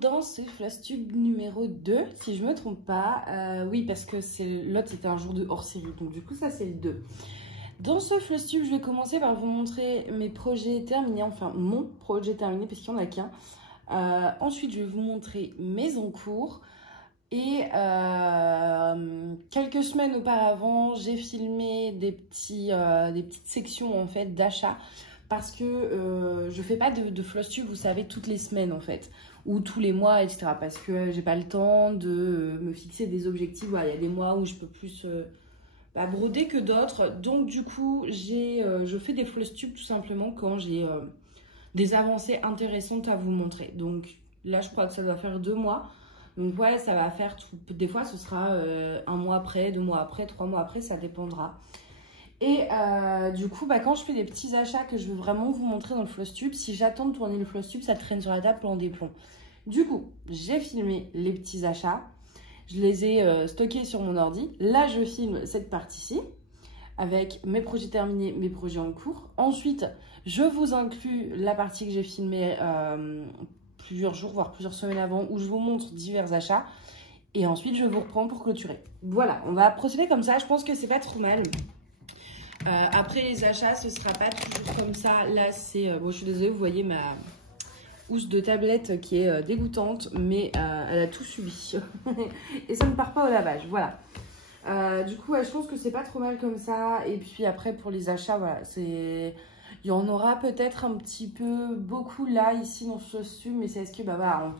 dans ce Flosstube numéro 2, si je me trompe pas. Oui, parce que l'autre c'était un jour de hors-série, donc du coup ça c'est le 2. Dans ce Flosstube, je vais commencer par vous montrer mes projets terminés, enfin mon projet terminé, parce qu'il n'y en a qu'un. Ensuite, je vais vous montrer mes en cours. Et quelques semaines auparavant, j'ai filmé des petites sections en fait d'achat. Parce que je fais pas de Flosstube, vous savez, toutes les semaines en fait, ou tous les mois, etc. Parce que j'ai pas le temps de me fixer des objectifs. Voilà, il y a des mois où je peux plus broder que d'autres. Donc du coup, je fais des Flosstube tout simplement quand j'ai des avancées intéressantes à vous montrer. Donc là, je crois que ça doit faire 2 mois. Donc ouais, ça va faire, des fois ce sera 1 mois après, 2 mois après, 3 mois après, ça dépendra. Et du coup, quand je fais des petits achats que je veux vraiment vous montrer dans le Flosstube, si j'attends de tourner le Flosstube, ça traîne sur la table pendant des plombs. Du coup, j'ai filmé les petits achats. Je les ai stockés sur mon ordi. Là, je filme cette partie-ci avec mes projets terminés, mes projets en cours. Ensuite, je vous inclus la partie que j'ai filmée plusieurs jours, voire plusieurs semaines avant, où je vous montre divers achats. Et ensuite, je vous reprends pour clôturer. Voilà, on va procéder comme ça. Je pense que c'est pas trop mal. Après les achats, ce sera pas toujours comme ça. Là, c'est... bon, je suis désolée, vous voyez ma housse de tablette qui est dégoûtante, mais elle a tout subi. Et ça ne part pas au lavage, voilà. Du coup, je pense que c'est pas trop mal comme ça. Et puis après, pour les achats, voilà, c'est... Il y en aura peut-être un petit peu beaucoup là, ici, dans ce Flosstube, mais c'est est-ce que, voilà...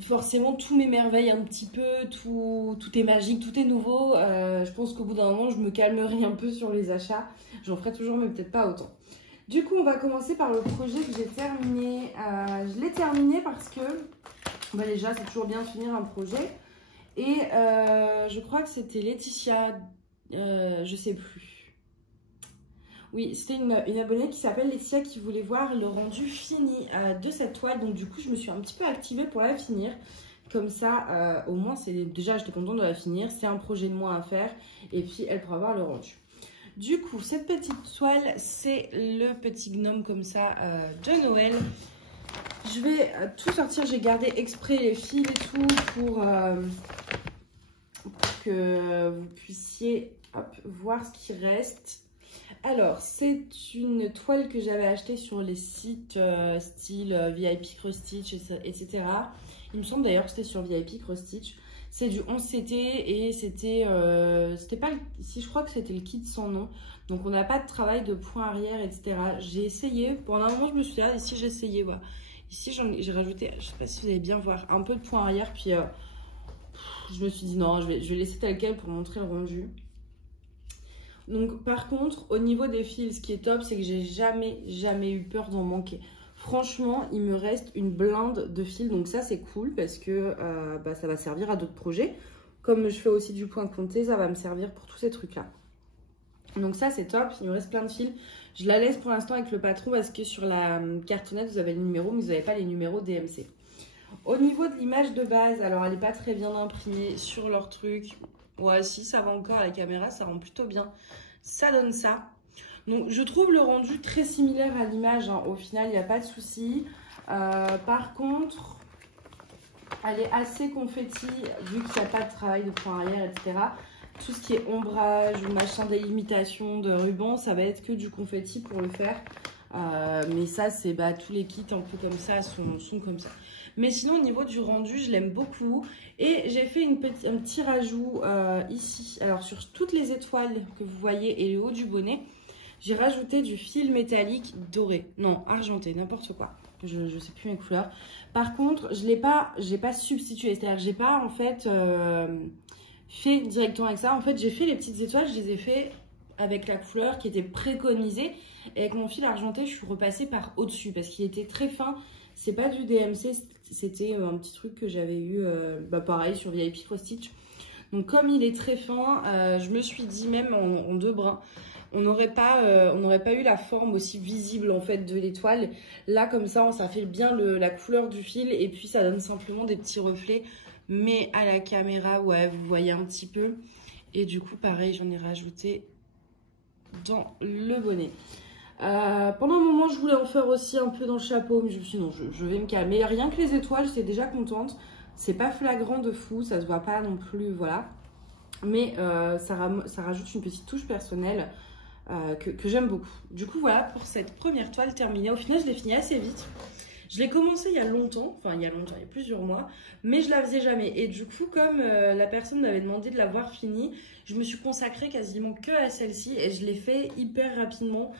Forcément, tout m'émerveille un petit peu, tout est magique, tout est nouveau. Je pense qu'au bout d'un moment, je me calmerai un peu sur les achats. J'en ferai toujours, mais peut-être pas autant. Du coup, on va commencer par le projet que j'ai terminé. Je l'ai terminé parce que, déjà, c'est toujours bien de finir un projet. Et je crois que c'était Laetitia, je sais plus. Oui, c'était une abonnée qui s'appelle Laetitia qui voulait voir le rendu fini de cette toile. Donc du coup, je me suis un petit peu activée pour la finir. Comme ça, au moins, déjà, j'étais contente de la finir. C'est un projet de moi à faire. Et puis, elle pourra voir le rendu. Du coup, cette petite toile, c'est le petit gnome comme ça de Noël. Je vais tout sortir. J'ai gardé exprès les fils et tout pour que vous puissiez voir ce qui reste. Alors, c'est une toile que j'avais achetée sur les sites style VIP Cross Stitch, etc. Il me semble d'ailleurs que c'était sur VIP Cross Stitch. C'est du 11CT et c'était pas si je crois que c'était le kit sans nom. Donc on n'a pas de travail de point arrière, etc. J'ai essayé, pendant un moment je me suis dit, ah, ici j'ai essayé, voilà. Ici j'ai rajouté, je sais pas si vous allez bien voir, un peu de point arrière, puis je me suis dit non, je vais laisser tel quel pour montrer le rendu. Donc par contre, au niveau des fils, ce qui est top, c'est que j'ai jamais eu peur d'en manquer. Franchement, il me reste une blinde de fils, donc ça c'est cool parce que ça va servir à d'autres projets. Comme je fais aussi du point compté, ça va me servir pour tous ces trucs-là. Donc ça c'est top, il me reste plein de fils. Je la laisse pour l'instant avec le patron parce que sur la cartonnette, vous avez les numéros, mais vous n'avez pas les numéros DMC. Au niveau de l'image de base, alors elle n'est pas très bien imprimée sur leur truc. Ouais, si, ça va encore à la caméra, ça rend plutôt bien. Ça donne ça. Donc, je trouve le rendu très similaire à l'image. Hein. Au final, il n'y a pas de souci. Par contre, elle est assez confetti, vu qu'il n'y a pas de travail de point arrière, etc. Tout ce qui est ombrage ou machin délimitation de ruban, ça va être que du confetti pour le faire. Mais ça, c'est tous les kits un peu comme ça sont comme ça. Mais sinon, au niveau du rendu, je l'aime beaucoup. Et j'ai fait un petit rajout ici. Alors, sur toutes les étoiles que vous voyez et le haut du bonnet, j'ai rajouté du fil métallique doré. Non, argenté, n'importe quoi. Je ne sais plus mes couleurs. Par contre, je n'ai pas substitué. C'est-à-dire que je n'ai pas, en fait, fait directement avec ça. En fait, j'ai fait les petites étoiles, je les ai fait avec la couleur qui était préconisée. Et avec mon fil argenté, je suis repassée par au-dessus parce qu'il était très fin. C'est pas du DMC, c'était un petit truc que j'avais eu, pareil, sur VIP Cross Stitch. Donc comme il est très fin, je me suis dit même en 2 brins, on n'aurait pas eu la forme aussi visible en fait de l'étoile. Là comme ça, ça fait bien la couleur du fil et puis ça donne simplement des petits reflets. Mais à la caméra, ouais, vous voyez un petit peu. Et du coup, pareil, j'en ai rajouté dans le bonnet. Pendant un moment, je voulais en faire aussi un peu dans le chapeau, mais je me suis dit non, je vais me calmer. Rien que les étoiles, j'étais déjà contente. C'est pas flagrant de fou, ça se voit pas non plus, voilà. Mais ça rajoute une petite touche personnelle que j'aime beaucoup. Du coup, voilà pour cette première toile terminée. Au final, je l'ai finie assez vite. Je l'ai commencé il y a longtemps, enfin il y a plusieurs mois, mais je la faisais jamais. Et du coup, comme la personne m'avait demandé de l'avoir finie, je me suis consacrée quasiment que à celle-ci et je l'ai fait hyper rapidement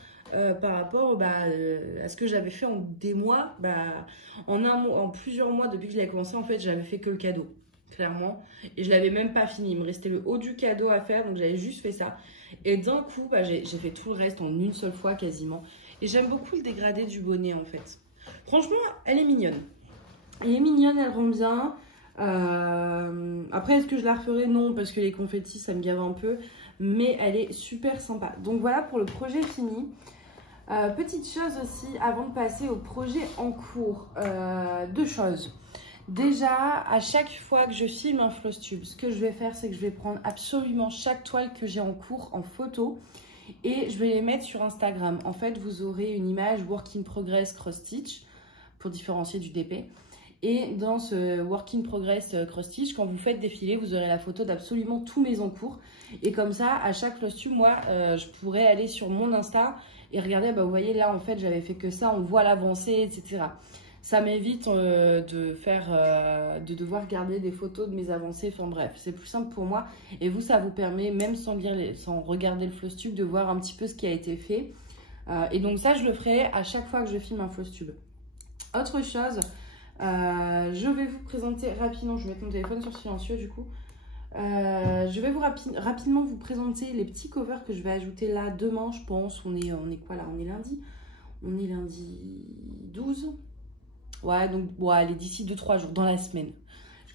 par rapport à ce que j'avais fait en des mois. En plusieurs mois depuis que je l'ai commencé, en fait, j'avais fait que le cadeau, clairement. Et je l'avais même pas fini. Il me restait le haut du cadeau à faire, donc j'avais juste fait ça. Et d'un coup, j'ai fait tout le reste en une seule fois quasiment. Et j'aime beaucoup le dégradé du bonnet en fait. Franchement, elle est mignonne. Elle est mignonne, elle rend bien. Après, est-ce que je la referai? Non, parce que les confettis, ça me gave un peu. Mais elle est super sympa. Donc voilà pour le projet fini. Petite chose aussi, avant de passer au projet en cours. Deux choses. Déjà, à chaque fois que je filme un floss tube, ce que je vais faire, c'est que je vais prendre absolument chaque toile que j'ai en cours en photo. Et je vais les mettre sur Instagram. En fait, vous aurez une image Work in Progress Cross Stitch pour différencier du DP. Et dans ce Work in Progress Cross Stitch, quand vous faites défiler, vous aurez la photo d'absolument tous mes encours. Et comme ça, à chaque floss tube, moi, je pourrais aller sur mon Insta et regarder, vous voyez là, en fait, j'avais fait que ça, on voit l'avancée, etc. Ça m'évite de devoir garder des photos de mes avancées. Enfin bref, c'est plus simple pour moi. Et vous, ça vous permet, même sans regarder le floss tube, de voir un petit peu ce qui a été fait. Et donc ça, je le ferai à chaque fois que je filme un floss tube. Autre chose, je vais vous présenter rapidement, je vais mettre mon téléphone sur silencieux du coup. Je vais rapidement vous présenter les petits covers que je vais ajouter là demain, je pense. On est quoi là? On est lundi. On est lundi 12. Ouais, donc allez, d'ici 2-3 jours, dans la semaine.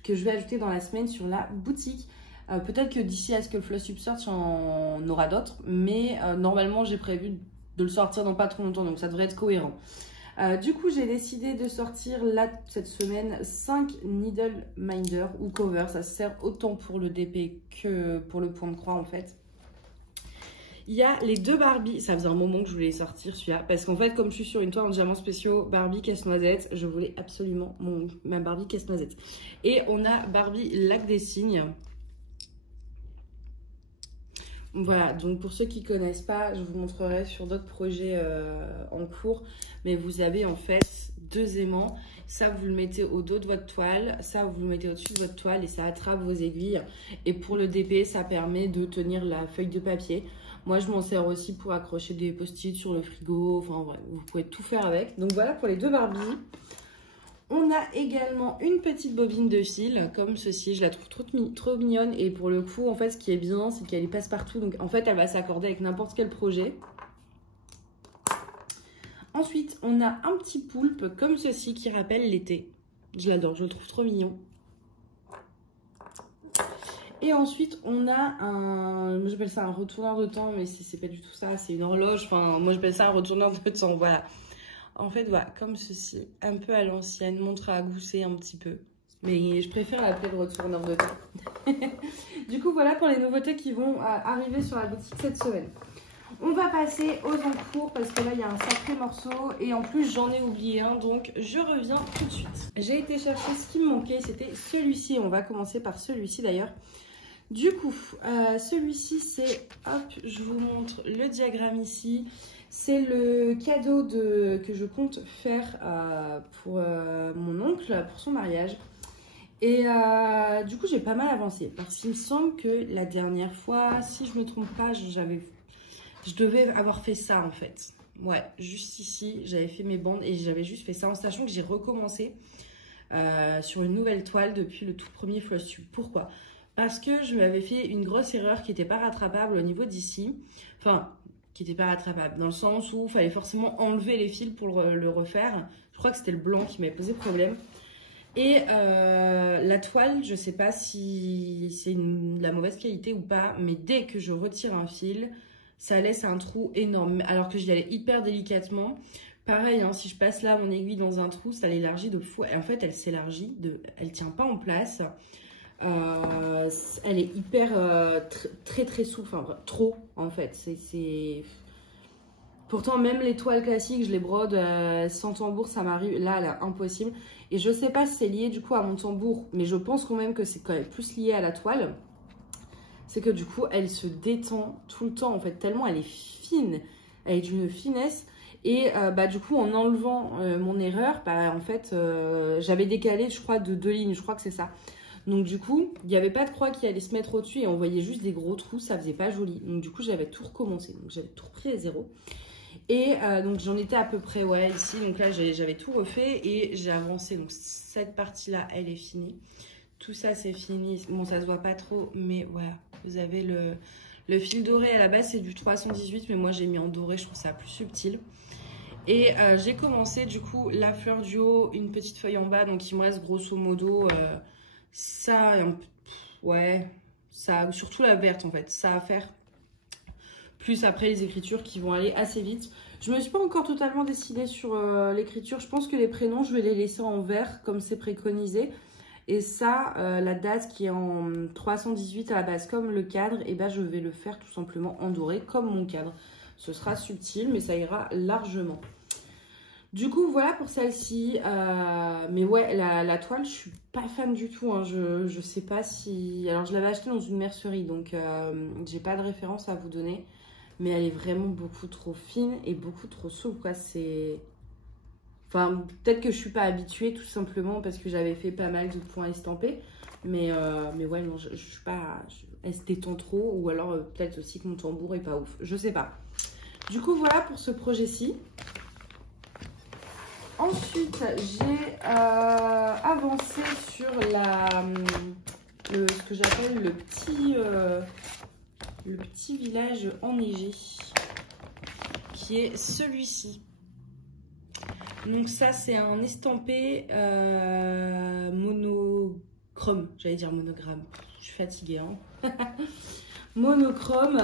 Que je vais ajouter dans la semaine sur la boutique. Peut-être que d'ici à ce que le floss tube sorte, on aura d'autres. Mais normalement, j'ai prévu de le sortir dans pas trop longtemps. Donc ça devrait être cohérent. Du coup, j'ai décidé de sortir là, cette semaine, 5 needle minder ou cover. Ça sert autant pour le DP que pour le point de croix en fait. Il y a les deux Barbie, ça faisait un moment que je voulais sortir celui-là, parce qu'en fait, comme je suis sur une toile en diamants spéciaux Barbie casse-noisette, je voulais absolument ma Barbie casse-noisette. Et on a Barbie lac des cygnes. Voilà, donc pour ceux qui ne connaissent pas, je vous montrerai sur d'autres projets en cours, mais vous avez en fait deux aimants. Ça, vous le mettez au dos de votre toile, ça, vous le mettez au-dessus de votre toile et ça attrape vos aiguilles. Et pour le DP, ça permet de tenir la feuille de papier. Moi, je m'en sers aussi pour accrocher des post-it sur le frigo. Enfin, bref, vous pouvez tout faire avec. Donc, voilà pour les deux Barbie. On a également une petite bobine de fil, comme ceci. Je la trouve trop mignonne. Et pour le coup, en fait, ce qui est bien, c'est qu'elle passe partout. Donc, en fait, elle va s'accorder avec n'importe quel projet. Ensuite, on a un petit poulpe, comme ceci, qui rappelle l'été. Je l'adore, je le trouve trop mignon. Et ensuite, on a moi j'appelle ça un retourneur de temps, mais si c'est pas du tout ça, c'est une horloge. Enfin, moi j'appelle ça un retourneur de temps, voilà. En fait, voilà, comme ceci, un peu à l'ancienne, montre à gousser un petit peu. Mais je préfère l'appeler le retourneur de temps. Du coup, voilà pour les nouveautés qui vont arriver sur la boutique cette semaine. On va passer aux encours parce que là, il y a un sacré morceau. Et en plus, j'en ai oublié un, donc je reviens tout de suite. J'ai été chercher ce qui me manquait, c'était celui-ci. On va commencer par celui-ci d'ailleurs. Du coup, celui-ci, c'est, hop, je vous montre le diagramme ici. C'est le cadeau que je compte faire pour mon oncle, pour son mariage. Et du coup, j'ai pas mal avancé. Parce qu'il me semble que la dernière fois, si je me trompe pas, je devais avoir fait ça en fait. Ouais, juste ici, j'avais fait mes bandes et j'avais juste fait ça en sachant que j'ai recommencé sur une nouvelle toile depuis le tout premier floss tube. Pourquoi ? Parce que je m'avais fait une grosse erreur qui n'était pas rattrapable au niveau d'ici. Enfin, qui n'était pas rattrapable dans le sens où il fallait forcément enlever les fils pour le refaire. Je crois que c'était le blanc qui m'avait posé problème. Et la toile, je ne sais pas si c'est de la mauvaise qualité ou pas, mais dès que je retire un fil, ça laisse un trou énorme. Alors que j'y allais hyper délicatement. Pareil, hein, si je passe là mon aiguille dans un trou, ça l'élargit de fou. Et en fait, elle s'élargit, elle ne tient pas en place. Elle est hyper très souple, enfin trop en fait. Pourtant, même les toiles classiques, je les brode sans tambour, ça m'arrive. Là, impossible. Et je sais pas si c'est lié du coup à mon tambour, mais je pense quand même que c'est quand même plus lié à la toile. C'est que du coup, elle se détend tout le temps, en fait, tellement elle est fine. Elle est d'une finesse. Et du coup, en enlevant mon erreur, en fait, j'avais décalé, je crois, de 2 lignes. Je crois que c'est ça. Donc du coup, il n'y avait pas de croix qui allait se mettre au-dessus et on voyait juste des gros trous. Ça faisait pas joli. Donc du coup, j'avais tout recommencé. Donc j'avais tout repris à zéro. Et donc j'en étais à peu près, ouais, ici. Donc là, j'avais tout refait et j'ai avancé. Donc cette partie-là, elle est finie. Tout ça, c'est fini. Bon, ça se voit pas trop, mais voilà. Vous avez le fil doré. À la base, c'est du 318, mais moi, j'ai mis en doré. Je trouve ça plus subtil. Et j'ai commencé, du coup, la fleur du haut, une petite feuille en bas. Donc, il me reste grosso modo ça, ouais, ça, surtout la verte, en fait. Ça à faire. Plus après, les écritures qui vont aller assez vite. Je me suis pas encore totalement décidée sur l'écriture. Je pense que les prénoms, je vais les laisser en vert, comme c'est préconisé. Et ça, la date qui est en 318 à la base, comme le cadre, et ben je vais le faire tout simplement en doré, comme mon cadre. Ce sera subtil, mais ça ira largement. Du coup, voilà pour celle-ci. Mais ouais, la toile, je suis pas fan du tout. Hein. Je sais pas si... Alors, je l'avais achetée dans une mercerie, donc j'ai pas de référence à vous donner. Mais elle est vraiment beaucoup trop fine et beaucoup trop souple, quoi. C'est... Enfin, peut-être que je suis pas habituée tout simplement parce que j'avais fait pas mal de points estampés. Mais ouais, non, je suis pas... Elle se détend trop ou alors peut-être aussi que mon tambour est pas ouf. Je sais pas. Du coup, voilà pour ce projet-ci. Ensuite, j'ai avancé sur ce que j'appelle le petit village enneigé qui est celui-ci. Donc ça, c'est un estampé monochrome. J'allais dire monogramme. Je suis fatiguée. Hein. Monochrome.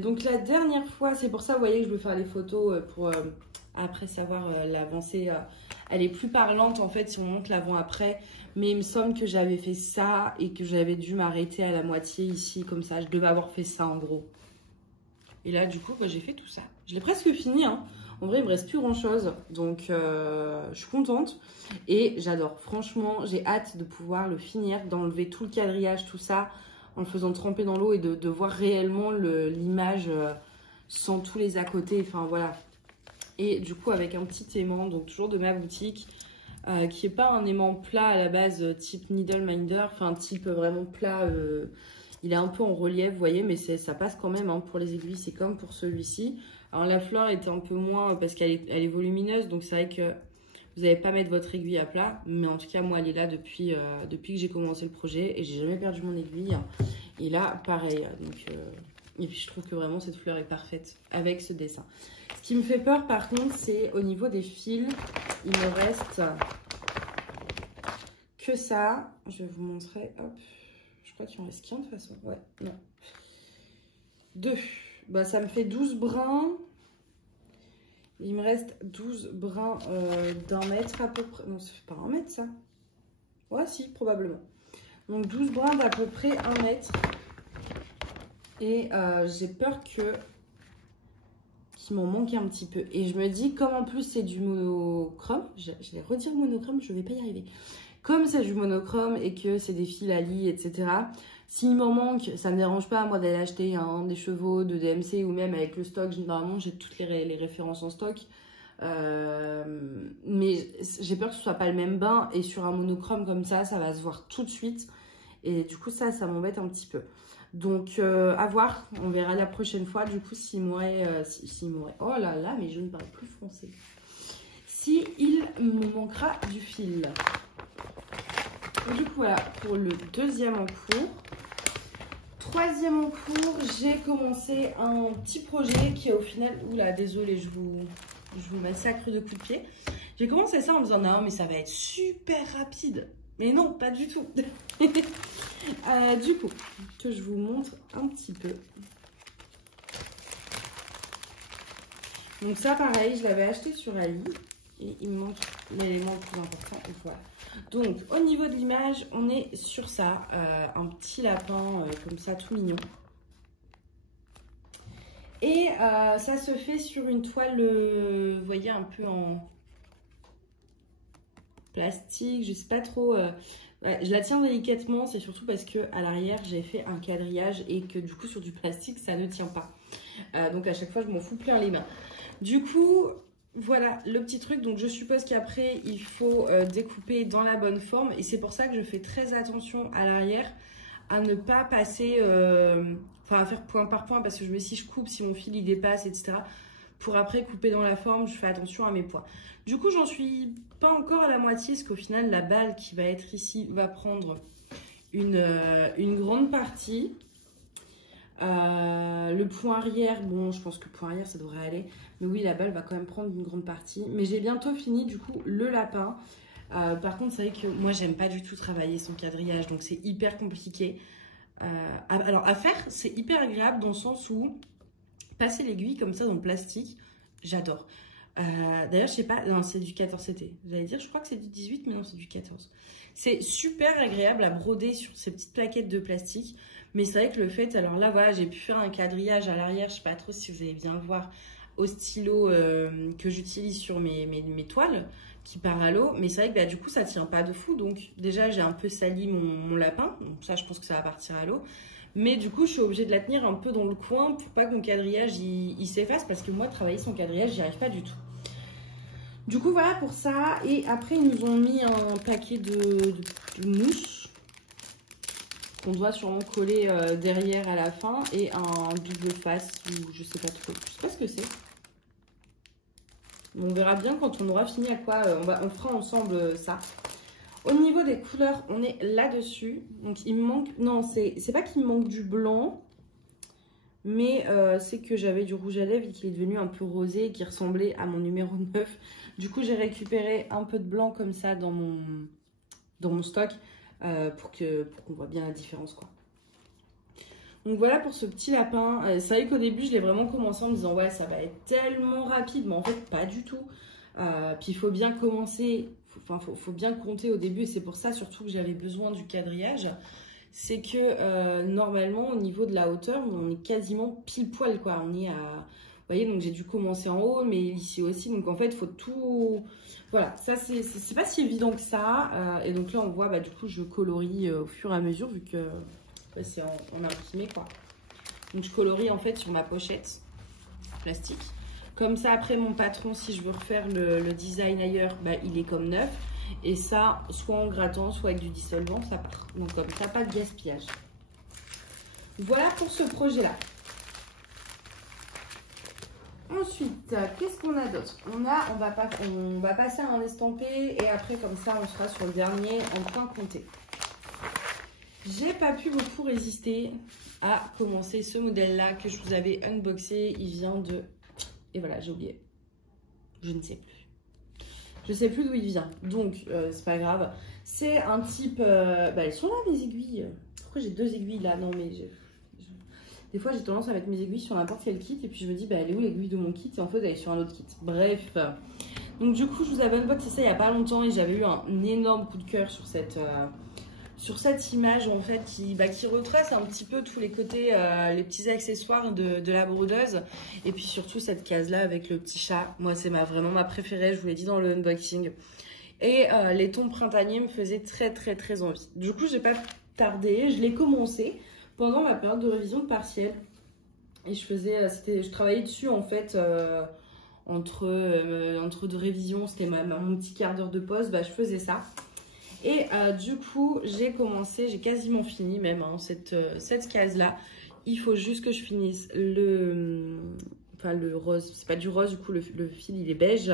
Donc la dernière fois, c'est pour ça, vous voyez, que je veux faire les photos pour après savoir l'avancée. Elle est plus parlante, en fait, si on monte l'avant-après. Mais il me semble que j'avais fait ça et que j'avais dû m'arrêter à la moitié ici, comme ça. Je devais avoir fait ça, en gros. Et là, du coup, j'ai fait tout ça. Je l'ai presque fini, hein. En vrai, il me reste plus grand chose, donc je suis contente et j'adore. Franchement, j'ai hâte de pouvoir le finir, d'enlever tout le quadrillage, tout ça, en le faisant tremper dans l'eau et de voir réellement l'image sans tous les à côté. Enfin voilà. Et du coup, avec un petit aimant, donc toujours de ma boutique, qui n'est pas un aimant plat à la base, type Needle Minder, enfin type vraiment plat. Il est un peu en relief, vous voyez, mais ça passe quand même hein, pour les aiguilles, c'est comme pour celui-ci. Alors la fleur était un peu moins parce qu'elle est volumineuse, donc c'est vrai que vous n'allez pas mettre votre aiguille à plat. Mais en tout cas, moi, elle est là depuis que j'ai commencé le projet et j'ai jamais perdu mon aiguille. Et là, pareil. Donc, et puis je trouve que vraiment cette fleur est parfaite avec ce dessin. Ce qui me fait peur par contre, c'est au niveau des fils. Il me reste que ça. Je vais vous montrer. Hop. Je crois qu'il en reste qu'un de toute façon. Ouais, non. 2. Bah, ça me fait 12 brins. Il me reste 12 brins d'1 mètre à peu près. Non, ça fait pas 1 mètre ça. Ouais, si, probablement. Donc 12 brins d'à peu près 1 mètre. Et j'ai peur qu'il m'en manque un petit peu. Et je me dis, comme en plus c'est du monochrome, je vais redire monochrome, je vais pas y arriver. Comme c'est du monochrome et que c'est des fils à lit, etc. S'il m'en manque, ça ne me dérange pas, moi, d'aller acheter des chevaux de DMC ou même avec le stock. Généralement, j'ai toutes les références en stock. Mais j'ai peur que ce soit pas le même bain. Et sur un monochrome comme ça va se voir tout de suite. Et du coup, ça m'embête un petit peu. Donc, à voir. On verra la prochaine fois. Du coup, s'il m'aurait... Oh là là, mais je ne parle plus français. Si il me manquera du fil. Du coup, voilà pour le deuxième en cours. Troisième en cours, j'ai commencé un petit projet qui est au final... Oula, désolée, je vous massacre de coups de pied. J'ai commencé ça en me disant non, mais ça va être super rapide. Mais non, pas du tout. Du coup, que je vous montre un petit peu. Donc ça, pareil, je l'avais acheté sur Ali. Et il me manque l'élément le plus important. Voilà. Donc, au niveau de l'image, on est sur ça. Un petit lapin comme ça, tout mignon. Et ça se fait sur une toile, vous voyez, un peu en plastique, je sais pas trop. Ouais, je la tiens délicatement, c'est surtout parce que à l'arrière j'ai fait un quadrillage et que du coup sur du plastique ça ne tient pas. Donc à chaque fois je m'en fous plein les mains. Du coup voilà le petit truc. Donc je suppose qu'après il faut découper dans la bonne forme et c'est pour ça que je fais très attention à l'arrière à ne pas passer, enfin à faire point par point parce que je me dis si je coupe, si mon fil il dépasse, etc. Pour après couper dans la forme, je fais attention à mes poids. Du coup, j'en suis pas encore à la moitié, parce qu'au final, la balle qui va être ici va prendre une grande partie. Le point arrière, bon, je pense que le point arrière, ça devrait aller. Mais oui, la balle va quand même prendre une grande partie. Mais j'ai bientôt fini, du coup, le lapin. Par contre, c'est vrai que moi, j'aime pas du tout travailler son quadrillage, donc c'est hyper compliqué. Alors, à faire, c'est hyper agréable dans le sens où passer l'aiguille comme ça dans le plastique, j'adore. D'ailleurs, je sais pas, non, c'est du 14 CT. Vous allez dire, je crois que c'est du 18, mais non, c'est du 14. C'est super agréable à broder sur ces petites plaquettes de plastique. Mais c'est vrai que le fait, alors là, voilà, j'ai pu faire un quadrillage à l'arrière, je sais pas trop si vous allez bien le voir, au stylo que j'utilise sur mes toiles, qui part à l'eau. Mais c'est vrai que bah, du coup, ça tient pas de fou. Donc déjà, j'ai un peu sali mon lapin. Donc ça, je pense que ça va partir à l'eau. Mais du coup, je suis obligée de la tenir un peu dans le coin pour pas que mon quadrillage il s'efface. Parce que moi, travailler son quadrillage, j'y arrive pas du tout. Du coup, voilà pour ça. Et après, ils nous ont mis un paquet de mousse qu'on doit sûrement coller derrière à la fin. Et un double face ou je sais pas trop. Je sais pas ce que c'est. On verra bien quand on aura fini à quoi. On fera ensemble ça. Au niveau des couleurs, on est là-dessus. Donc, il me manque... Non, c'est pas qu'il me manque du blanc. Mais c'est que j'avais du rouge à lèvres et qu'il est devenu un peu rosé et qui ressemblait à mon numéro 9. Du coup, j'ai récupéré un peu de blanc comme ça dans mon stock pour qu'on voit bien la différence, quoi. Donc voilà pour ce petit lapin. C'est vrai qu'au début, je l'ai vraiment commencé en me disant ouais, ça va être tellement rapide. Mais en fait, pas du tout. Puis il faut bien commencer, faut bien compter au début. Et c'est pour ça surtout que j'avais besoin du quadrillage. C'est que normalement, au niveau de la hauteur, on est quasiment pile poil, quoi. On est à... Vous voyez, donc j'ai dû commencer en haut, mais ici aussi. Donc en fait, il faut tout... Voilà, ça, c'est pas si évident que ça. Et donc là, on voit, bah, du coup, je colorie au fur et à mesure, vu que bah, c'est en imprimé, quoi. Donc je colorie, en fait, sur ma pochette plastique. Comme ça, après, mon patron, si je veux refaire le design ailleurs, bah, il est comme neuf. Et ça, soit en grattant, soit avec du dissolvant, ça part. Donc comme ça, pas de gaspillage. Voilà pour ce projet-là. Ensuite, qu'est-ce qu'on a d'autre? On va passer à un estampé et après, comme ça, on sera sur le dernier en point compté. J'ai pas pu beaucoup résister à commencer ce modèle-là que je vous avais unboxé. Il vient de... Et voilà, j'ai oublié. Je ne sais plus. Je sais plus d'où il vient, donc c'est pas grave. C'est un type... bah, elles sont là, mes aiguilles. Pourquoi j'ai deux aiguilles là? Non, mais des fois, j'ai tendance à mettre mes aiguilles sur n'importe quel kit. Et puis, je me dis, bah, elle est où l'aiguille de mon kit? Et en fait, elle est sur un autre kit. Bref. Donc, du coup, je vous avais unboxé ça il n'y a pas longtemps. Et j'avais eu un énorme coup de cœur sur cette image, en fait, qui retrace un petit peu tous les côtés, les petits accessoires de la brodeuse. Et puis, surtout, cette case-là avec le petit chat. Moi, c'est vraiment ma préférée. Je vous l'ai dit dans le unboxing. Et les tons printaniers me faisaient très, très, très envie. Du coup, j'ai pas tardé. Je l'ai commencé pendant ma période de révision de partiel. Et je travaillais dessus en fait entre deux révisions, c'était mon petit quart d'heure de pause, bah, je faisais ça. Et du coup, j'ai quasiment fini même hein, cette case-là. Il faut juste que je finisse le rose, c'est pas du rose, du coup le fil il est beige.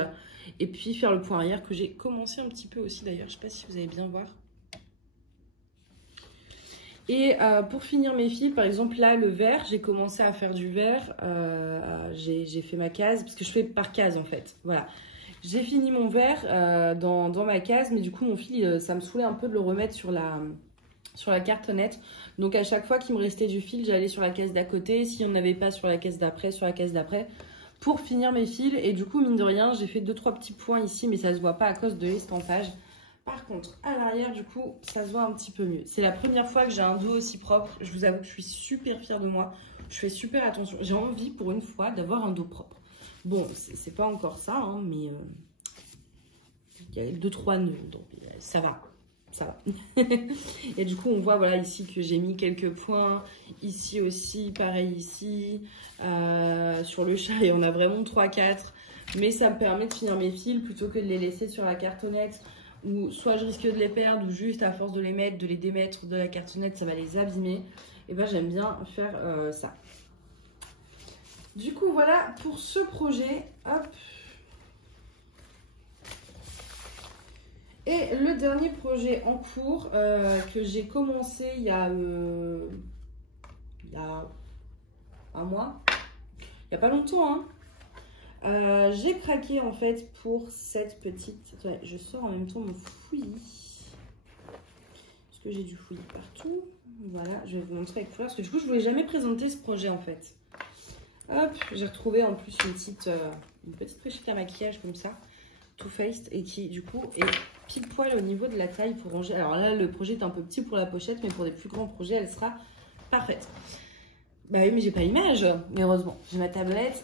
Et puis faire le point arrière que j'ai commencé un petit peu aussi d'ailleurs, je sais pas si vous allez bien voir. Et pour finir mes fils, par exemple là le vert, j'ai commencé à faire du vert, j'ai fait ma case, parce que je fais par case en fait, voilà. J'ai fini mon vert dans ma case, mais du coup mon fil, ça me saoulait un peu de le remettre sur la cartonnette. Donc à chaque fois qu'il me restait du fil, j'allais sur la case d'à côté, s'il n'y en avait pas sur la case d'après, pour finir mes fils. Et du coup mine de rien, j'ai fait 2-3 petits points ici, mais ça se voit pas à cause de l'estampage. Par contre, à l'arrière, du coup, ça se voit un petit peu mieux. C'est la première fois que j'ai un dos aussi propre. Je vous avoue que je suis super fière de moi. Je fais super attention. J'ai envie, pour une fois, d'avoir un dos propre. Bon, c'est pas encore ça, hein, mais il y a 2-3 nœuds, donc ça va. Ça va. Et du coup, on voit voilà, ici que j'ai mis quelques points. Ici aussi, pareil ici. Sur le chat, et on a vraiment 3-4. Mais ça me permet de finir mes fils plutôt que de les laisser sur la cartonnette. Ou soit je risque de les perdre, ou juste à force de les mettre, de les démettre de la cartonnette, ça va les abîmer. Et ben j'aime bien faire ça. Du coup, voilà pour ce projet. Hop. Et le dernier projet en cours que j'ai commencé il y a un mois. Il n'y a pas longtemps, hein. J'ai craqué en fait pour cette petite... Attendez, je sors en même temps mon fouillis. Parce que j'ai du fouillis partout. Voilà, je vais vous montrer avec couleur. Parce que du coup, je ne voulais jamais présenter ce projet en fait. Hop, j'ai retrouvé en plus une petite pochette à maquillage comme ça. Too Faced. Et qui du coup est pile poil au niveau de la taille pour ranger. Alors là, le projet est un peu petit pour la pochette. Mais pour des plus grands projets, elle sera parfaite. Bah oui, mais j'ai pas l'image, heureusement, j'ai ma tablette.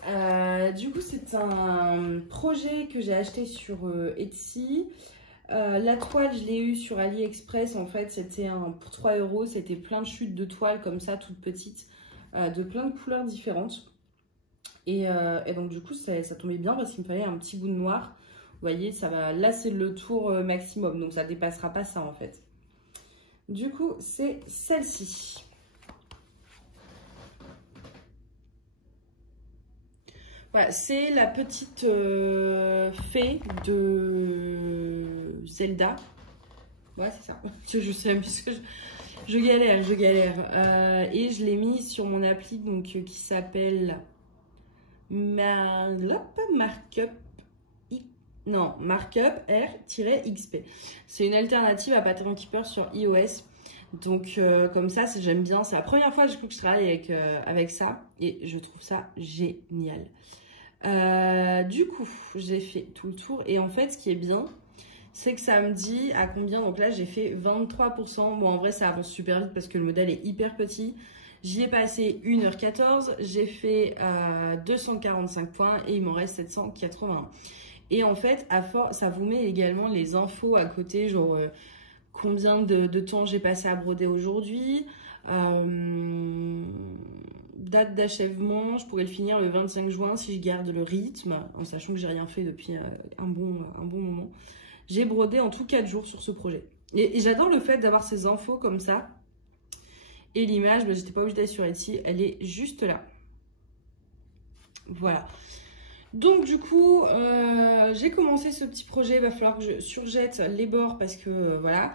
Du coup, c'est un projet que j'ai acheté sur Etsy. La toile, je l'ai eu sur AliExpress. En fait, c'était pour 3 €. C'était plein de chutes de toile comme ça, toutes petites, de plein de couleurs différentes. Et donc, du coup, ça tombait bien parce qu'il me fallait un petit bout de noir. Vous voyez, ça va. Là, c'est le tour maximum, donc ça dépassera pas ça en fait. Du coup, c'est celle-ci. Voilà, c'est la petite fée de Zelda. Ouais, c'est ça. Je sais même plus que je galère. Et je l'ai mis sur mon appli donc, qui s'appelle Markup R-XP. C'est une alternative à Pattern Keeper sur iOS. Donc comme ça, j'aime bien. C'est la première fois que je travaille avec ça. Et je trouve ça génial. Du coup, j'ai fait tout le tour. Et en fait, ce qui est bien, c'est que ça me dit à combien. Donc là, j'ai fait 23%. Bon, en vrai, ça avance super vite parce que le modèle est hyper petit. J'y ai passé 1h14. J'ai fait 245 points et il m'en reste 781. Et en fait, ça vous met également les infos à côté, genre combien de temps j'ai passé à broder aujourd'hui, date d'achèvement, je pourrais le finir le 25 juin si je garde le rythme, en sachant que j'ai rien fait depuis un bon moment. J'ai brodé en tout 4 jours sur ce projet. Et j'adore le fait d'avoir ces infos comme ça. Et l'image, bah, j'étais pas obligée d'aller sur Etsy, elle est juste là. Voilà. Donc du coup, j'ai commencé ce petit projet. Il va falloir que je surjette les bords parce que voilà.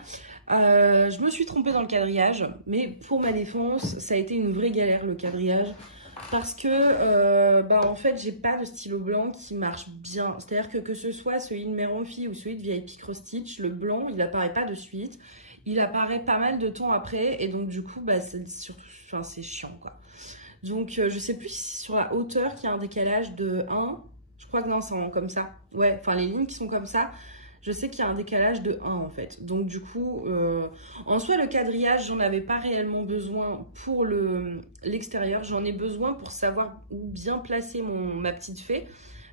Je me suis trompée dans le quadrillage, mais pour ma défense, ça a été une vraie galère le quadrillage parce que en fait, j'ai pas de stylo blanc qui marche bien. C'est-à-dire que ce soit celui de Merenfi ou celui de VIP Cross Stitch, le blanc, il apparaît pas de suite. Il apparaît pas mal de temps après et donc du coup, c'est chiant quoi. Donc, je sais plus si sur la hauteur qu'il y a un décalage de 1. Je crois que non, c'est comme ça. Ouais, enfin, les lignes qui sont comme ça, je sais qu'il y a un décalage de 1 en fait. Donc, du coup, en soi, le quadrillage, j'en avais pas réellement besoin pour l'extérieur. J'en ai besoin pour savoir où bien placer ma petite fée,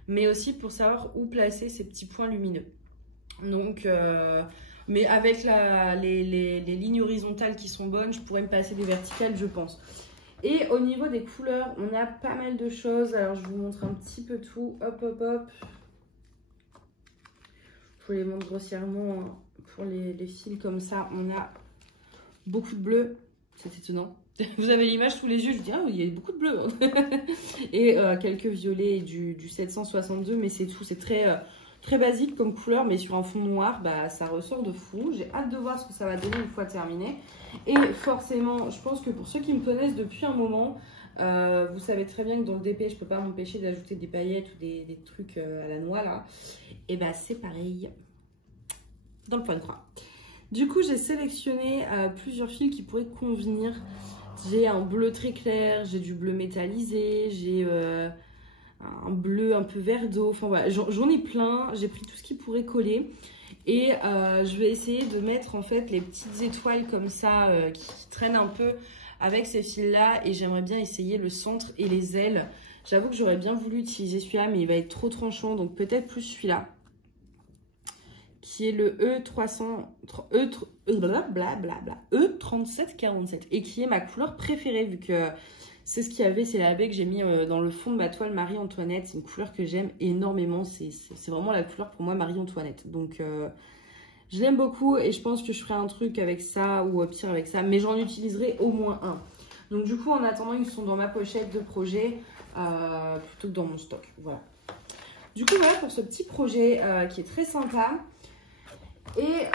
mais aussi pour savoir où placer ces petits points lumineux. Donc, mais avec les lignes horizontales qui sont bonnes, je pourrais me passer des verticales, je pense. Et au niveau des couleurs, on a pas mal de choses. Alors, je vous montre un petit peu tout. Hop, hop, hop. Je vous les montre grossièrement pour les fils comme ça. On a beaucoup de bleu. C'est étonnant. Vous avez l'image sous les yeux, je vous dis, ah, il y a beaucoup de bleu. Et quelques violets et du 762, mais c'est tout. C'est très basique comme couleur, mais sur un fond noir, bah, ça ressort de fou. J'ai hâte de voir ce que ça va donner une fois terminé. Et forcément, je pense que pour ceux qui me connaissent depuis un moment, vous savez très bien que dans le DP, je ne peux pas m'empêcher d'ajouter des paillettes ou des trucs à la noix là. Et bah c'est pareil dans le point de croix. Du coup, j'ai sélectionné plusieurs fils qui pourraient convenir. J'ai un bleu très clair, j'ai du bleu métallisé, j'ai un bleu un peu vert d'eau. Enfin voilà, j'en ai plein. J'ai pris tout ce qui pourrait coller. Et je vais essayer de mettre en fait les petites étoiles comme ça qui traînent un peu avec ces fils-là. Et j'aimerais bien essayer le centre et les ailes. J'avoue que j'aurais bien voulu utiliser celui-là, mais il va être trop tranchant. Donc peut-être plus celui-là, qui est le E3747 et qui est ma couleur préférée vu que c'est ce qu'il y avait, c'est la baie que j'ai mis dans le fond de ma toile Marie-Antoinette. C'est une couleur que j'aime énormément, c'est vraiment la couleur pour moi Marie-Antoinette. Donc je l'aime beaucoup et je pense que je ferai un truc avec ça ou au pire avec ça, mais j'en utiliserai au moins un. Donc du coup en attendant ils sont dans ma pochette de projet plutôt que dans mon stock, voilà. Du coup voilà pour ce petit projet qui est très sympa. Et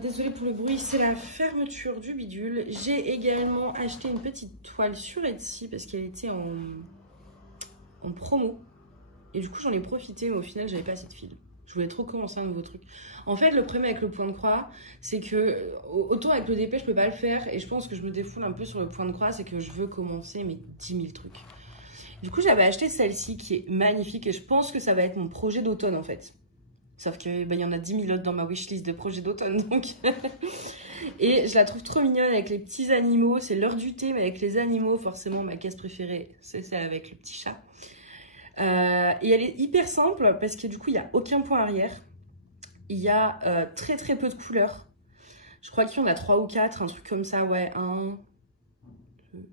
désolée pour le bruit, c'est la fermeture du bidule. J'ai également acheté une petite toile sur Etsy parce qu'elle était en promo. Et du coup, j'en ai profité, mais au final, j'avais pas assez de fil. Je voulais trop commencer un nouveau truc. En fait, le problème avec le point de croix, c'est que autant avec le DP, je peux pas le faire. Et je pense que je me défoule un peu sur le point de croix, c'est que je veux commencer mes 10 000 trucs. Du coup, j'avais acheté celle-ci qui est magnifique et je pense que ça va être mon projet d'automne en fait. Sauf qu'il y en a 10 000 autres dans ma wishlist de projets d'automne. Donc et je la trouve trop mignonne avec les petits animaux. C'est l'heure du thé, mais avec les animaux, forcément, ma caisse préférée, c'est celle avec le petit chat. Et elle est hyper simple parce que du coup, il n'y a aucun point arrière. Il y a très très peu de couleurs. Je crois qu'il y en a 3 ou 4, un truc comme ça. Ouais, 1, 2,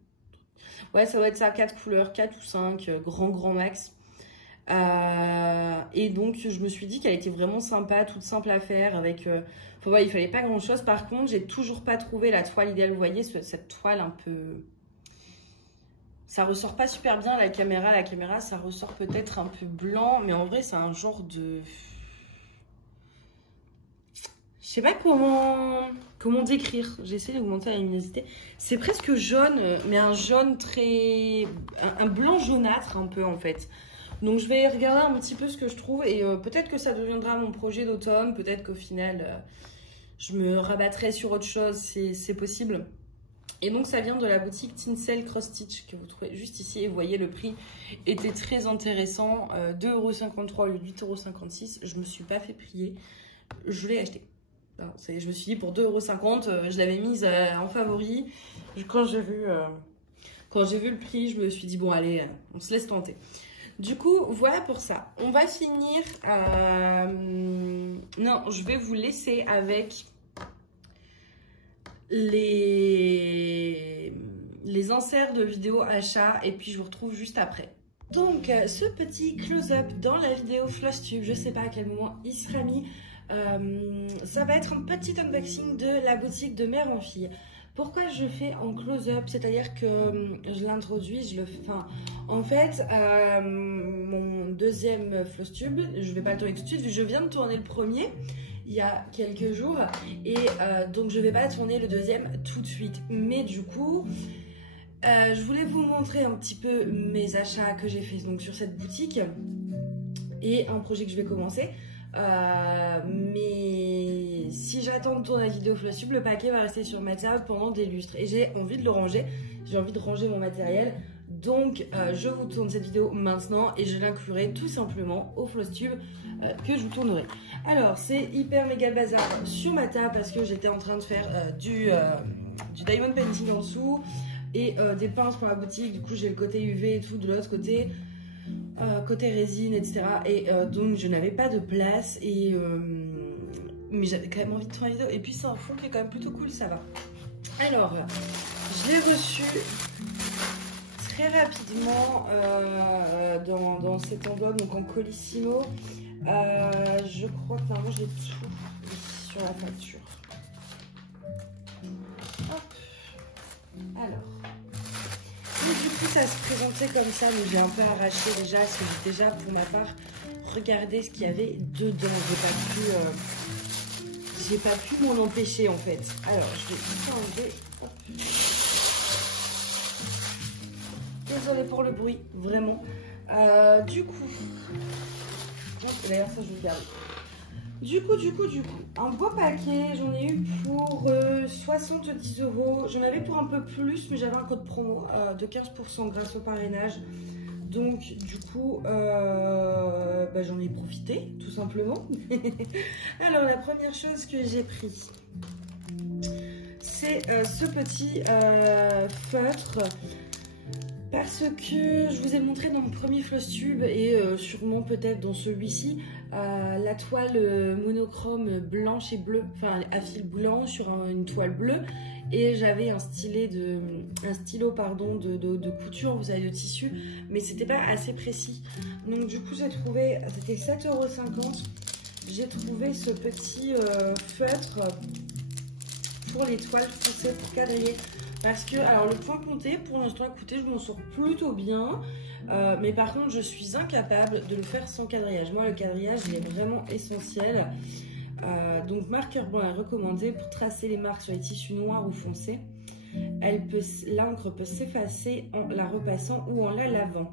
3. Ouais, ça doit être ça, 4 couleurs, 4 ou 5, grand max. Et donc je me suis dit qu'elle était vraiment sympa, toute simple à faire avec il fallait pas grand chose. Par contre j'ai toujours pas trouvé la toile idéale. Vous voyez cette toile un peu, ça ressort pas super bien à la caméra ça ressort peut-être un peu blanc, mais en vrai c'est un genre de, je sais pas comment décrire. J'essaie d'augmenter la luminosité. C'est presque jaune, mais un jaune très, un blanc jaunâtre un peu en fait. Donc je vais regarder un petit peu ce que je trouve et peut-être que ça deviendra mon projet d'automne, peut-être qu'au final je me rabattrai sur autre chose, c'est possible. Et donc ça vient de la boutique Tinsel Cross Stitch que vous trouvez juste ici et vous voyez le prix était très intéressant, 2,53 € au lieu de 8,56 €, je me suis pas fait prier, je l'ai acheté. Alors, je me suis dit pour 2,50 €, je l'avais mise en favori, quand j'ai vu le prix je me suis dit bon allez on se laisse tenter. Du coup, voilà pour ça. On va finir... Non, je vais vous laisser avec les inserts de vidéo achat et puis je vous retrouve juste après. Donc, ce petit close-up dans la vidéo FlossTube, je sais pas à quel moment il sera mis. Ça va être un petit unboxing de la boutique de mère en fille. Pourquoi je fais en close-up? C'est-à-dire que je l'introduis, je le fais... Enfin, en fait, mon deuxième FlossTube, je vais pas le tourner tout de suite, vu que je viens de tourner le premier il y a quelques jours. Et donc, je vais pas tourner le deuxième tout de suite. Mais du coup, je voulais vous montrer un petit peu mes achats que j'ai fait donc, sur cette boutique. Et un projet que je vais commencer. Mais si j'attends de tourner la vidéo FlossTube, le paquet va rester sur ma table pendant des lustres et j'ai envie de le ranger, j'ai envie de ranger mon matériel, donc je vous tourne cette vidéo maintenant et je l'inclurai tout simplement au FlossTube que je vous tournerai. Alors c'est hyper méga bazar sur ma table parce que j'étais en train de faire du diamond painting en dessous et des pinces pour la boutique, du coup j'ai le côté UV et tout de l'autre côté. Côté résine, etc. Et donc je n'avais pas de place et mais j'avais quand même envie de tourner la vidéo. Et puis c'est un fond qui est quand même plutôt cool, ça va. Alors, je l'ai reçu très rapidement dans cette enveloppe, donc en colissimo. Je crois que normalement j'ai tout ici sur la facture. Hop. Alors. Et du coup ça se présentait comme ça, mais j'ai un peu arraché déjà parce que j'ai déjà pour ma part regardé ce qu'il y avait dedans. J'ai pas pu m'en empêcher en fait. Alors je vais tout enlever. Hop. Désolée pour le bruit, vraiment. Du coup, d'ailleurs ça je vais le garder. Du coup, un beau paquet, j'en ai eu pour 70 €. J'en avais pour un peu plus, mais j'avais un code promo de 15% grâce au parrainage. Donc du coup, j'en ai profité tout simplement. Alors la première chose que j'ai pris, c'est ce petit feutre. Parce que je vous ai montré dans mon premier floss tube et sûrement peut-être dans celui-ci, la toile monochrome blanche et bleue, enfin à fil blanc sur une toile bleue. Et j'avais un stylo pardon, de couture, vous savez, de tissu, mais c'était pas assez précis. Donc du coup j'ai trouvé, c'était 7,50 €, j'ai trouvé ce petit feutre pour les toiles foncées pour quadriller. Parce que, alors le point compté, pour l'instant, écoutez, je m'en sors plutôt bien. Mais par contre, je suis incapable de le faire sans quadrillage. Moi, le quadrillage, il est vraiment essentiel. Donc, marqueur blanc est recommandé pour tracer les marques sur les tissus noirs ou foncés. L'encre peut s'effacer en la repassant ou en la lavant.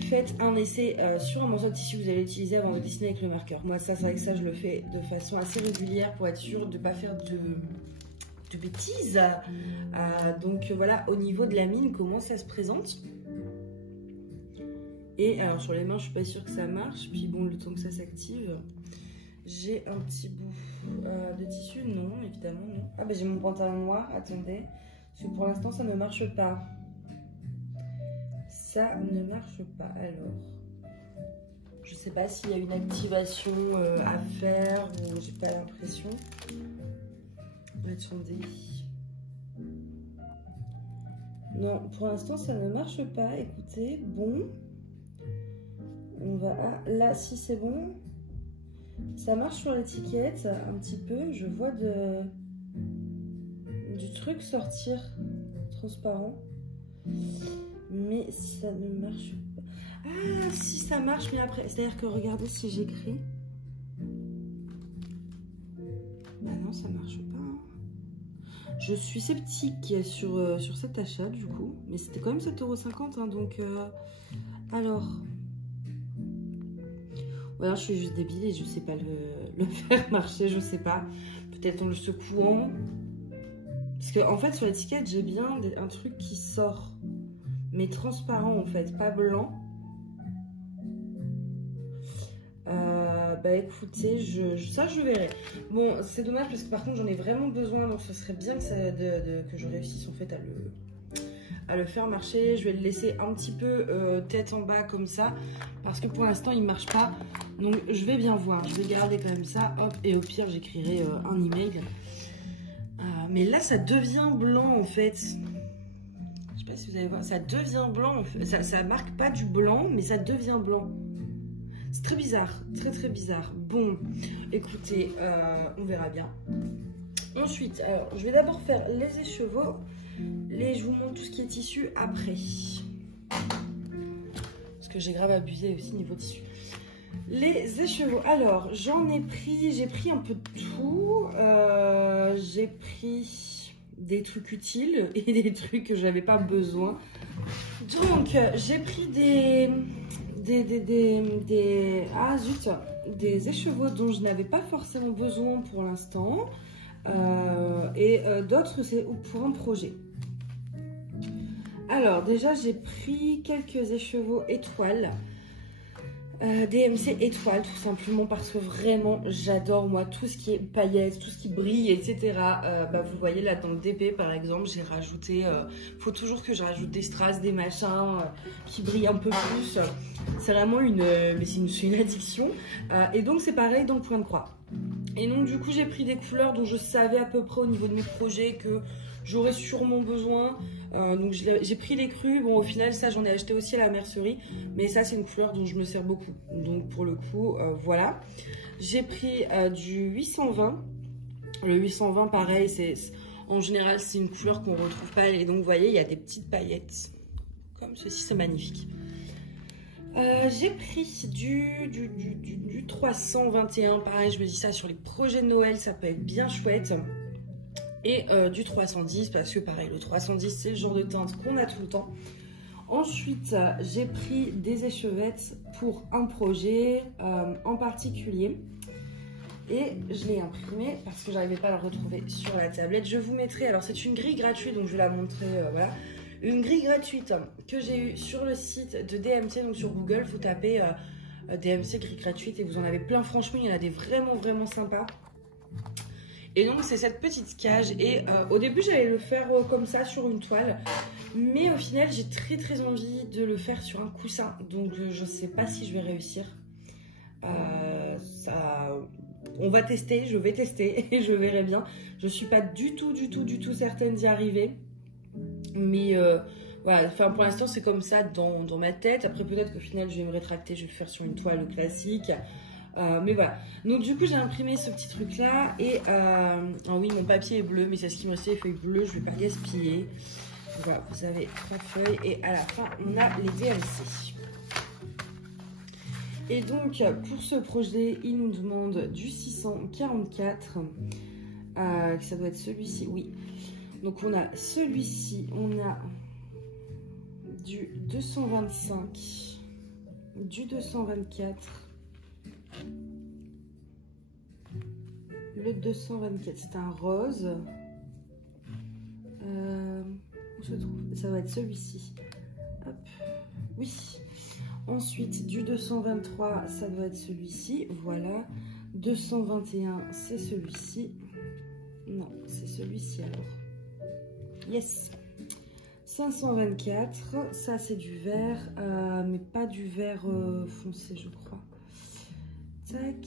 Faites un essai sur un morceau de tissu que vous allez utiliser avant de dessiner avec le marqueur. Moi, ça, c'est vrai que ça, je le fais de façon assez régulière pour être sûre de ne pas faire de bêtises. Donc voilà, au niveau de la mine, comment ça se présente. Et alors sur les mains, je suis pas sûre que ça marche. Puis bon, le temps que ça s'active, j'ai un petit bout de tissu. Non, évidemment non. Ah j'ai mon pantalon noir, attendez. Parce que pour l'instant, ça ne marche pas. Ça ne marche pas, alors. Je sais pas s'il y a une activation à faire ou j'ai pas l'impression. Attendez. Non, pour l'instant ça ne marche pas. Écoutez, bon. On va... Ah, là, si c'est bon. Ça marche sur l'étiquette un petit peu. Je vois du truc sortir transparent. Mais ça ne marche pas. Ah, si ça marche, mais après... C'est-à-dire que regardez si j'écris. Bah non, ça marche pas. Je suis sceptique sur cet achat du coup, mais c'était quand même 7,50 €, hein, donc alors voilà, je suis juste débile et je sais pas le faire marcher, je sais pas, peut-être en le secouant, parce que en fait sur l'étiquette j'ai bien un truc qui sort, mais transparent en fait, pas blanc. Écoutez, ça je verrai. Bon, c'est dommage parce que par contre j'en ai vraiment besoin, donc ce serait bien que je réussisse en fait à le faire marcher. Je vais le laisser un petit peu tête en bas comme ça, parce que pour l'instant il marche pas. Donc je vais bien voir, je vais garder quand même ça, hop, et au pire j'écrirai un email. Mais là ça devient blanc en fait. Je sais pas si vous allez voir, ça devient blanc. En fait. Ça marque pas du blanc, mais ça devient blanc. C'est très bizarre, très très bizarre. Bon, écoutez, on verra bien. Ensuite, alors, je vais d'abord faire les écheveaux. Je vous montre tout ce qui est tissu après. Parce que j'ai grave abusé aussi niveau tissu. Les écheveaux, alors j'ai pris un peu de tout. J'ai pris des trucs utiles et des trucs que j'avais pas besoin. Donc, j'ai pris des écheveaux dont je n'avais pas forcément besoin pour l'instant, et d'autres c'est pour un projet. Alors déjà j'ai pris quelques écheveaux étoiles, DMC étoiles, tout simplement parce que vraiment j'adore moi tout ce qui est paillettes, tout ce qui brille, etc. Vous voyez là dans le DP par exemple, j'ai rajouté, faut toujours que je rajoute des strass, des machins qui brillent un peu plus. C'est vraiment une addiction. Et donc c'est pareil dans le point de croix. Et donc du coup j'ai pris des couleurs dont je savais à peu près au niveau de mes projets que j'aurais sûrement besoin. Donc j'ai pris les crus. Bon, au final ça j'en ai acheté aussi à la mercerie, mais ça c'est une couleur dont je me sers beaucoup, donc pour le coup voilà. J'ai pris du 820. Le 820 pareil, en général c'est une couleur qu'on retrouve pas, et donc vous voyez il y a des petites paillettes comme ceci, c'est magnifique. J'ai pris du 321, pareil je me dis ça sur les projets de Noël ça peut être bien chouette. Et du 310 parce que pareil le 310 c'est le genre de teinte qu'on a tout le temps. Ensuite j'ai pris des échevettes pour un projet en particulier et je l'ai imprimé parce que j'arrivais pas à le retrouver sur la tablette. Je vous mettrai, alors c'est une grille gratuite donc je vais la montrer, voilà. Une grille gratuite que j'ai eue sur le site de DMC, donc sur Google, vous tapez DMC grille gratuite et vous en avez plein. Franchement, il y en a des vraiment, vraiment sympas. Et donc, c'est cette petite cage. Et au début, j'allais le faire comme ça sur une toile. Mais au final, j'ai très, très envie de le faire sur un coussin. Donc, je ne sais pas si je vais réussir. On va tester, je vais tester et je verrai bien. Je ne suis pas du tout certaine d'y arriver. Mais voilà, enfin, pour l'instant, c'est comme ça dans ma tête. Après, peut-être qu'au final, je vais me rétracter, je vais le faire sur une toile classique. Mais voilà, donc du coup j'ai imprimé ce petit truc là et oh oui, mon papier est bleu, mais c'est ce qui me restait, les feuilles bleues, je vais pas gaspiller. Voilà, vous avez 3 feuilles et à la fin on a les DMC. Et donc pour ce projet il nous demande du 644, ça doit être celui-ci, oui. Donc on a celui-ci, on a du 225, du 224. Le 224, c'est un rose. Où se trouve? Ça va être celui-ci. Oui. Ensuite, du 223, ça doit être celui-ci. Voilà. 221, c'est celui-ci. Non, c'est celui-ci alors. Yes. 524, ça c'est du vert, mais pas du vert foncé, je crois. Tac.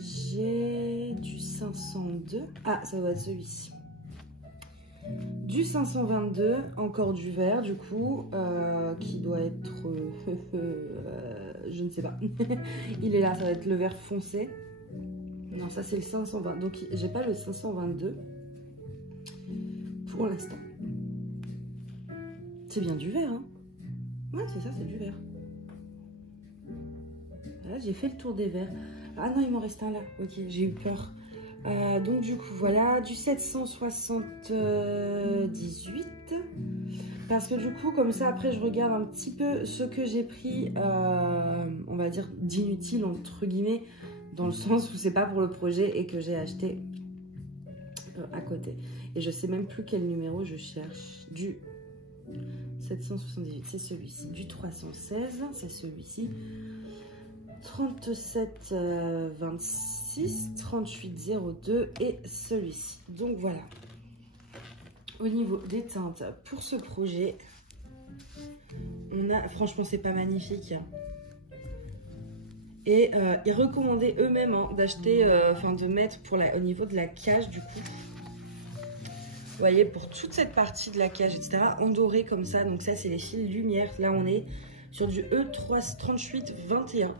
J'ai du 502. Ah, ça doit être celui-ci. Du 522, encore du vert du coup, qui doit être... je ne sais pas. Il est là, ça va être le vert foncé. Non, ça c'est le 520. Donc j'ai pas le 522 pour l'instant. C'est bien du vert, hein? Ouais, c'est ça, c'est du vert. Voilà, j'ai fait le tour des verts. Ah non, il m'en reste un là. Ok, j'ai eu peur. Donc du coup, voilà, du 778. Parce que du coup, comme ça, après, je regarde un petit peu ce que j'ai pris, on va dire, d'inutile, entre guillemets, dans le sens où c'est pas pour le projet et que j'ai acheté à côté. Et je sais même plus quel numéro je cherche. Du 778, c'est celui-ci. Du 316, c'est celui-ci. 37 26 38 02 et celui-ci. Donc voilà, au niveau des teintes pour ce projet, on a, franchement c'est pas magnifique, et ils recommandaient eux-mêmes d'acheter, enfin de mettre pour au niveau de la cage du coup, vous voyez, pour toute cette partie de la cage etc, en doré comme ça. Donc ça c'est les fils lumière, là on est sur du E38 21.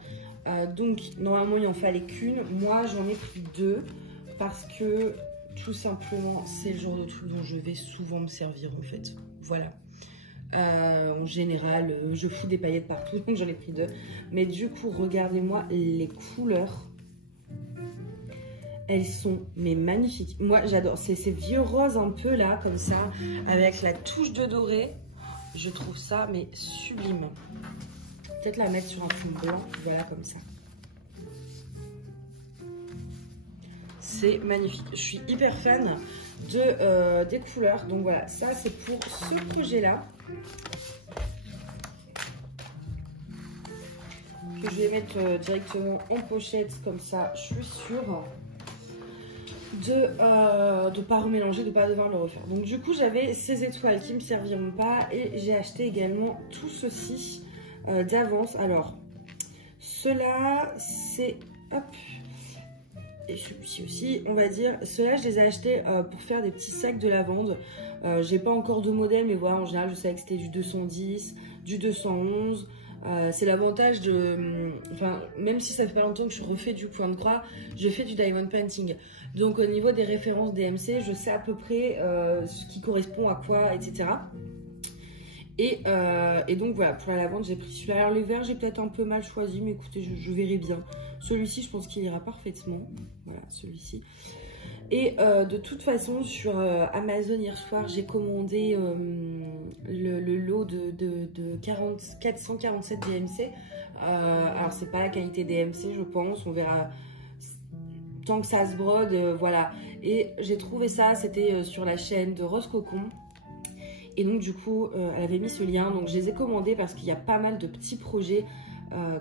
Donc normalement il en fallait qu'une, moi j'en ai pris 2 parce que tout simplement c'est le genre de truc dont je vais souvent me servir en fait, voilà. En général je fous des paillettes partout, donc j'en ai pris 2, mais du coup regardez-moi les couleurs, elles sont mais magnifiques. Moi j'adore, c'est ces vieux roses un peu là comme ça avec la touche de doré, je trouve ça mais sublime. Peut-être la mettre sur un fond blanc, voilà comme ça. C'est magnifique. Je suis hyper fan des couleurs. Donc voilà, ça c'est pour ce projet-là. Que je vais mettre directement en pochette, comme ça je suis sûre de pas remélanger, de pas devoir le refaire. Donc du coup j'avais ces étoiles qui me serviront pas et j'ai acheté également tout ceci d'avance. Alors ceux-là c'est hop, et celui-ci aussi, on va dire, ceux-là je les ai achetés pour faire des petits sacs de lavande. J'ai pas encore de modèle, mais voilà, en général je savais que c'était du 210, du 211. C'est l'avantage de, enfin, même si ça fait pas longtemps que je refais du point de croix, je fais du diamond painting. Donc au niveau des références DMC, je sais à peu près ce qui correspond à quoi, etc. Et donc voilà, pour la lavande, j'ai pris celui-là. Alors les verts, j'ai peut-être un peu mal choisi, mais écoutez, je verrai bien. Celui-ci, je pense qu'il ira parfaitement. Voilà, celui-ci. Et de toute façon, sur Amazon hier soir, j'ai commandé le lot de 447 DMC. Alors, c'est pas la qualité DMC, je pense. On verra tant que ça se brode, voilà. Et j'ai trouvé ça, c'était sur la chaîne de Rose Cocon. Et donc du coup, elle avait mis ce lien. Donc je les ai commandés parce qu'il y a pas mal de petits projets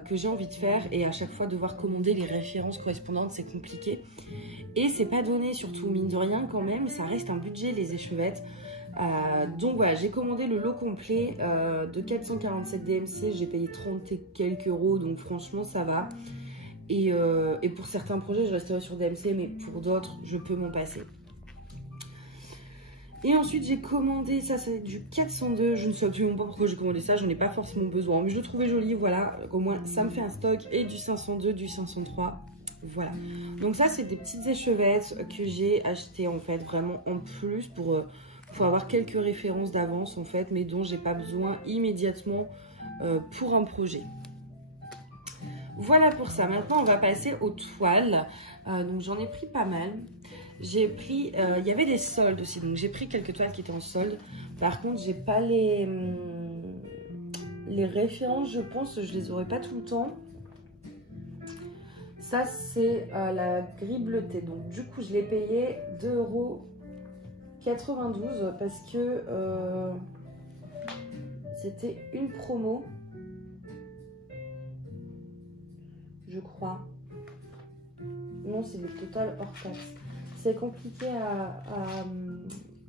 que j'ai envie de faire. Et à chaque fois, devoir commander les références correspondantes, c'est compliqué. Et c'est pas donné, surtout mine de rien quand même. Ça reste un budget, les échevettes. Donc voilà, j'ai commandé le lot complet de 447 DMC. J'ai payé 30 et quelques euros. Donc franchement, ça va. Et pour certains projets, je resterai sur DMC. Mais pour d'autres, je peux m'en passer. Et ensuite, j'ai commandé, ça c'est du 402. Je ne sais absolument pas pourquoi j'ai commandé ça. Je n'en ai pas forcément besoin. Mais je le trouvais joli, voilà. Au moins, ça me fait un stock. Et du 502, du 503. Voilà. Donc ça, c'est des petites échevettes que j'ai achetées en fait vraiment en plus pour avoir quelques références d'avance en fait. Mais dont j'ai pas besoin immédiatement pour un projet. Voilà pour ça. Maintenant, on va passer aux toiles. Donc j'en ai pris pas mal. J'ai pris, il y avait des soldes aussi, donc j'ai pris quelques toiles qui étaient en solde. Par contre, j'ai pas les références, je pense, je les aurai pas tout le temps. Ça, c'est la gris bleutée. Donc, du coup, je l'ai payé 2,92 € parce que c'était une promo, je crois. Non, c'est le total hors taxe. C'est compliqué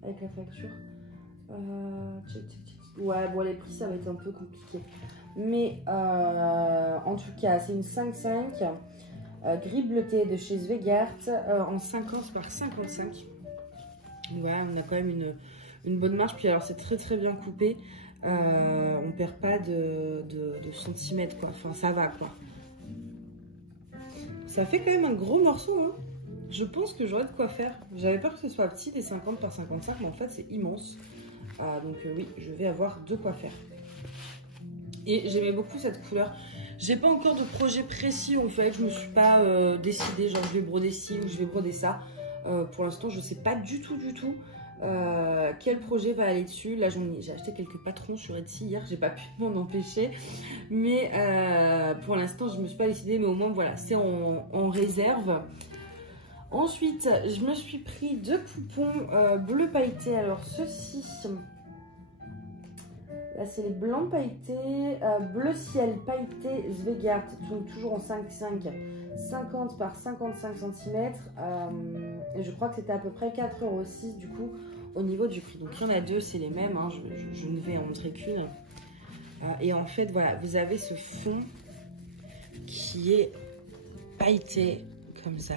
avec la facture. Ouais, bon, les prix, ça va être un peu compliqué. Mais en tout cas, c'est une 5,5 gris bleuté de chez Svegart en 50 par 55. Ouais, on a quand même une bonne marge. Puis alors, c'est très très bien coupé. On perd pas de centimètres, quoi. Enfin, ça va, quoi. Ça fait quand même un gros morceau, hein. Je pense que j'aurais de quoi faire. J'avais peur que ce soit petit, des 50 par 55, mais en fait, c'est immense. Donc oui, je vais avoir de quoi faire. Et j'aimais beaucoup cette couleur. J'ai pas encore de projet précis, en fait. Je me suis pas décidée, genre je vais broder ci ou je vais broder ça. Pour l'instant, je sais pas du tout quel projet va aller dessus. Là, j'ai acheté quelques patrons sur Etsy hier. J'ai pas pu m'en empêcher. Mais pour l'instant, je me suis pas décidée. Mais au moins, voilà, c'est en réserve. Ensuite, je me suis pris 2 coupons bleu pailleté. Alors, ceux-ci, là, c'est les blancs pailletés, bleu ciel pailleté Svegart, donc toujours en 5,5, 50 par 55 cm. Et je crois que c'était à peu près 4,06 € du coup, au niveau du prix. Donc, il y en a 2, c'est les mêmes, hein, je ne vais en montrer qu'une. Et en fait, voilà, vous avez ce fond qui est pailleté comme ça.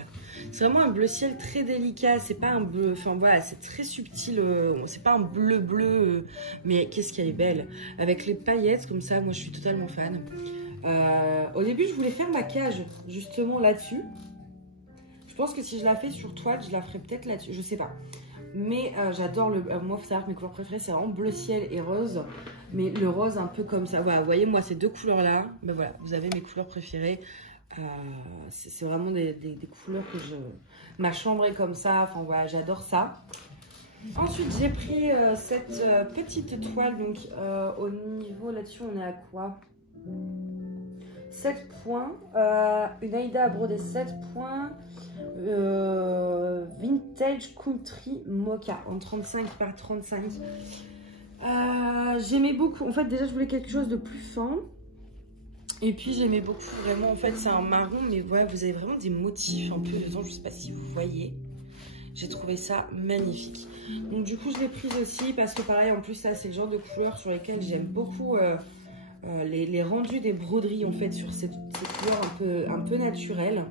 C'est vraiment un bleu ciel très délicat, c'est pas un bleu, enfin voilà, c'est très subtil, c'est pas un bleu, mais qu'est-ce qu'elle est belle. Avec les paillettes comme ça, moi je suis totalement fan. Au début, je voulais faire ma cage justement là-dessus. Je pense que si je la fais sur toile, je la ferai peut-être là-dessus, je sais pas. Mais j'adore moi, faut savoir que mes couleurs préférées, c'est vraiment bleu ciel et rose. Mais le rose un peu comme ça, voilà, vous voyez, moi ces deux couleurs-là, ben voilà, vous avez mes couleurs préférées. C'est vraiment des couleurs que ma chambre est comme ça, enfin voilà, j'adore ça. Ensuite, j'ai pris cette petite toile, donc au niveau là-dessus, on est à quoi? 7 points, une Aïda à broder 7 points, Vintage Country Mocha en 35 par 35. J'aimais beaucoup, en fait déjà je voulais quelque chose de plus fin. Et puis j'aimais beaucoup vraiment, en fait c'est un marron, mais voilà, vous avez vraiment des motifs un peu dedans, je sais pas si vous voyez. J'ai trouvé ça magnifique. Donc du coup je l'ai prise aussi parce que pareil, en plus ça c'est le genre de couleur sur lesquelles j'aime beaucoup les rendus des broderies en fait, sur ces couleurs un peu naturelles.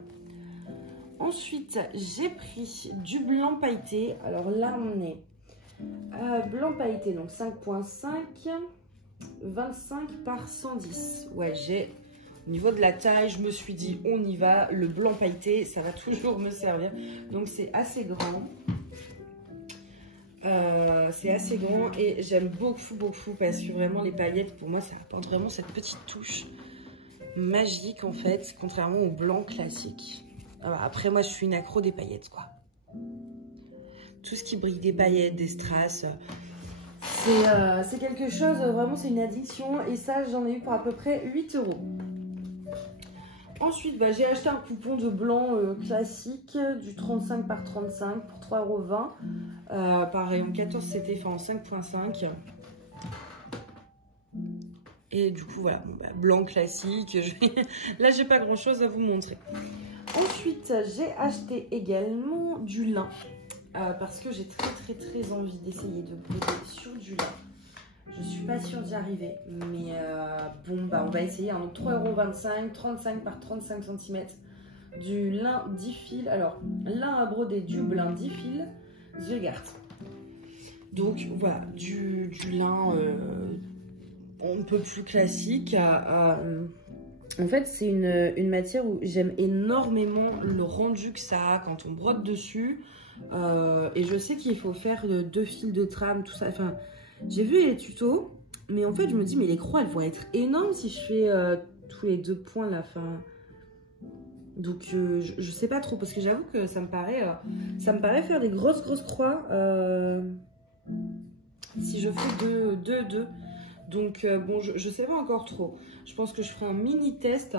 Ensuite j'ai pris du blanc pailleté, alors là on est blanc pailleté, donc 5,5. 25 par 110. Ouais, au niveau de la taille, je me suis dit on y va, le blanc pailleté ça va toujours me servir, donc c'est assez grand. C'est assez grand et j'aime beaucoup parce que vraiment les paillettes pour moi ça apporte vraiment cette petite touche magique en fait, contrairement au blanc classique. Alors, après moi je suis une accro des paillettes quoi, tout ce qui brille, des paillettes, des strass, c'est quelque chose, vraiment c'est une addiction. Et ça j'en ai eu pour à peu près 8 €. Ensuite, bah, j'ai acheté un coupon de blanc classique du 35 par 35 pour 3,20 €. Par rayon 14, c'était fait en 5,5. Et du coup, voilà, bon, bah, blanc classique. Là, j'ai pas grand chose à vous montrer. Ensuite, j'ai acheté également du lin parce que j'ai très envie d'essayer de broder sur du lin. Je suis pas sûre d'y arriver, mais bon, bah, on va essayer. Hein. Donc 3,25 €, 35 par 35 cm, du lin 10 fils. Alors, lin à broder, du lin 10 fils, Zegart. Donc voilà, du lin un peu plus classique. En fait, c'est une matière où j'aime énormément le rendu que ça a quand on brode dessus. Et je sais qu'il faut faire 2 fils de trame, tout ça. Enfin, j'ai vu les tutos, mais en fait, je me dis, mais les croix, elles vont être énormes si je fais tous les 2 points là. Enfin, donc, je sais pas trop, parce que j'avoue que ça me paraît faire des grosses croix si je fais 2. Donc, bon, je sais pas encore trop. Je pense que je ferai un mini test.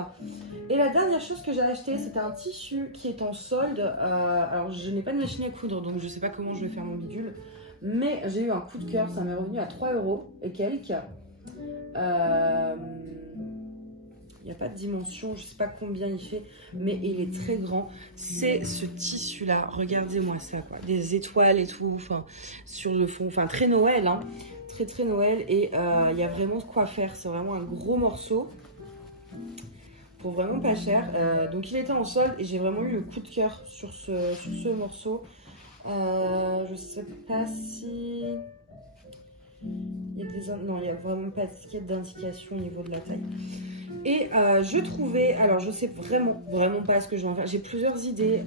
Et la dernière chose que j'ai acheté, c'était un tissu qui est en solde. Alors, je n'ai pas de machine à coudre, donc je sais pas comment je vais faire mon bidule. Mais j'ai eu un coup de cœur, ça m'est revenu à 3 € et quelques. Il n'y a pas de dimension, je sais pas combien il fait, mais il est très grand. C'est ce tissu-là, regardez-moi ça, quoi. Des étoiles et tout, enfin, sur le fond, enfin, très Noël, hein. Très Noël, et il y a vraiment de quoi faire. C'est vraiment un gros morceau pour vraiment pas cher. Donc il était en solde et j'ai vraiment eu le coup de cœur sur ce morceau. Je sais pas si il y a des... non, il n'y a vraiment pas d'indication au niveau de la taille. Et je trouvais, alors je sais vraiment pas ce que je vais en faire. J'ai plusieurs idées,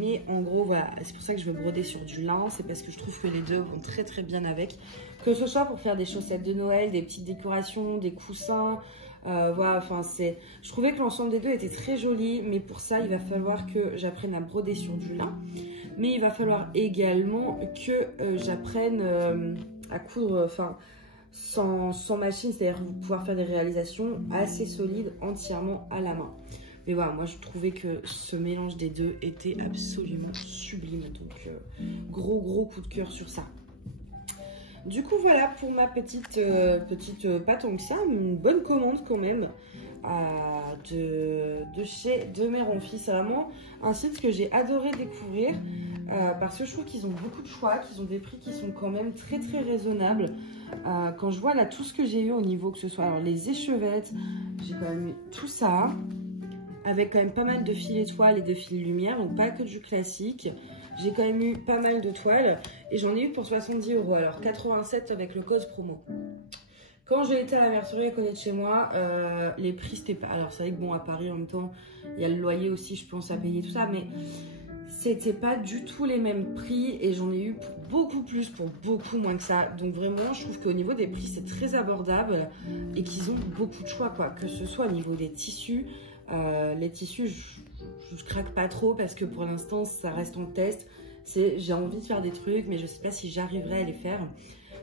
mais en gros voilà, c'est pour ça que je veux broder sur du lin. C'est parce que je trouve que les deux vont très bien avec. Que ce soit pour faire des chaussettes de Noël, des petites décorations, des coussins. Voilà, enfin je trouvais que l'ensemble des deux était très joli, mais pour ça il va falloir que j'apprenne à broder sur du lin. Mais il va falloir également que j'apprenne à coudre, enfin sans machine, c'est-à-dire pouvoir faire des réalisations assez solides entièrement à la main. Mais voilà, moi je trouvais que ce mélange des deux était absolument sublime. Donc gros coup de cœur sur ça. Du coup voilà pour ma petite pas tant que ça, mais une bonne commande quand même de chez De Mère en Fils. C'est vraiment un site que j'ai adoré découvrir parce que je trouve qu'ils ont beaucoup de choix, qu'ils ont des prix qui sont quand même très raisonnables. Quand je vois là tout ce que j'ai eu au niveau que ce soit alors les échevettes, j'ai quand même eu tout ça avec quand même pas mal de fils étoiles et de fils lumière, donc pas que du classique. J'ai quand même eu pas mal de toiles et j'en ai eu pour 70 €, alors 87 avec le code promo. Quand j'ai été à la mercerie à côté de chez moi, les prix c'était pas... Alors c'est vrai que bon, à Paris en même temps, il y a le loyer aussi, je pense, à payer tout ça, mais c'était pas du tout les mêmes prix et j'en ai eu pour beaucoup plus, pour beaucoup moins que ça. Donc vraiment, je trouve qu'au niveau des prix, c'est très abordable et qu'ils ont beaucoup de choix, quoi. Que ce soit au niveau des tissus, les tissus, je craque pas trop parce que pour l'instant, ça reste en test. J'ai envie de faire des trucs, mais je sais pas si j'arriverai à les faire.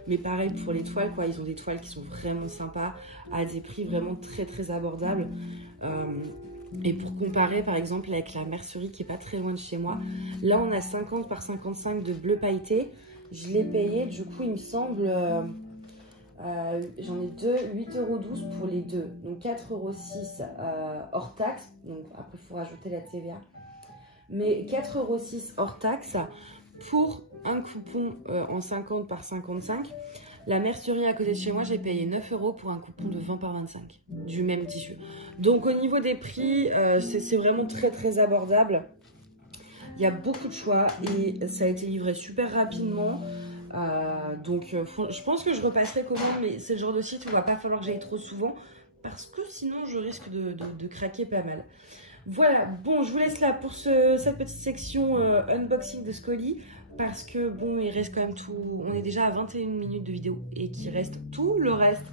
Mais pareil pour les toiles, quoi, ils ont des toiles qui sont vraiment sympas, à des prix vraiment très abordables. Et pour comparer par exemple avec la mercerie qui est pas très loin de chez moi, là on a 50 par 55 de bleu pailleté. Je l'ai payé, du coup il me semble, j'en ai deux, 8,12 € pour les deux. Donc 4,06 € hors taxe, donc après il faut rajouter la TVA. Mais 4,06 € hors taxe pour un coupon en 50 par 55. La mercerie à côté de chez moi, j'ai payé 9 € pour un coupon de 20 par 25 du même tissu. Donc au niveau des prix, c'est vraiment très abordable. Il y a beaucoup de choix et ça a été livré super rapidement. Donc je pense que je repasserai commande, mais c'est le genre de site où il ne va pas falloir que j'aille trop souvent parce que sinon je risque de craquer pas mal. Voilà, bon, je vous laisse là pour cette petite section unboxing de ce colis. Parce que bon, il reste quand même tout, on est déjà à 21 minutes de vidéo et qu'il reste tout le reste,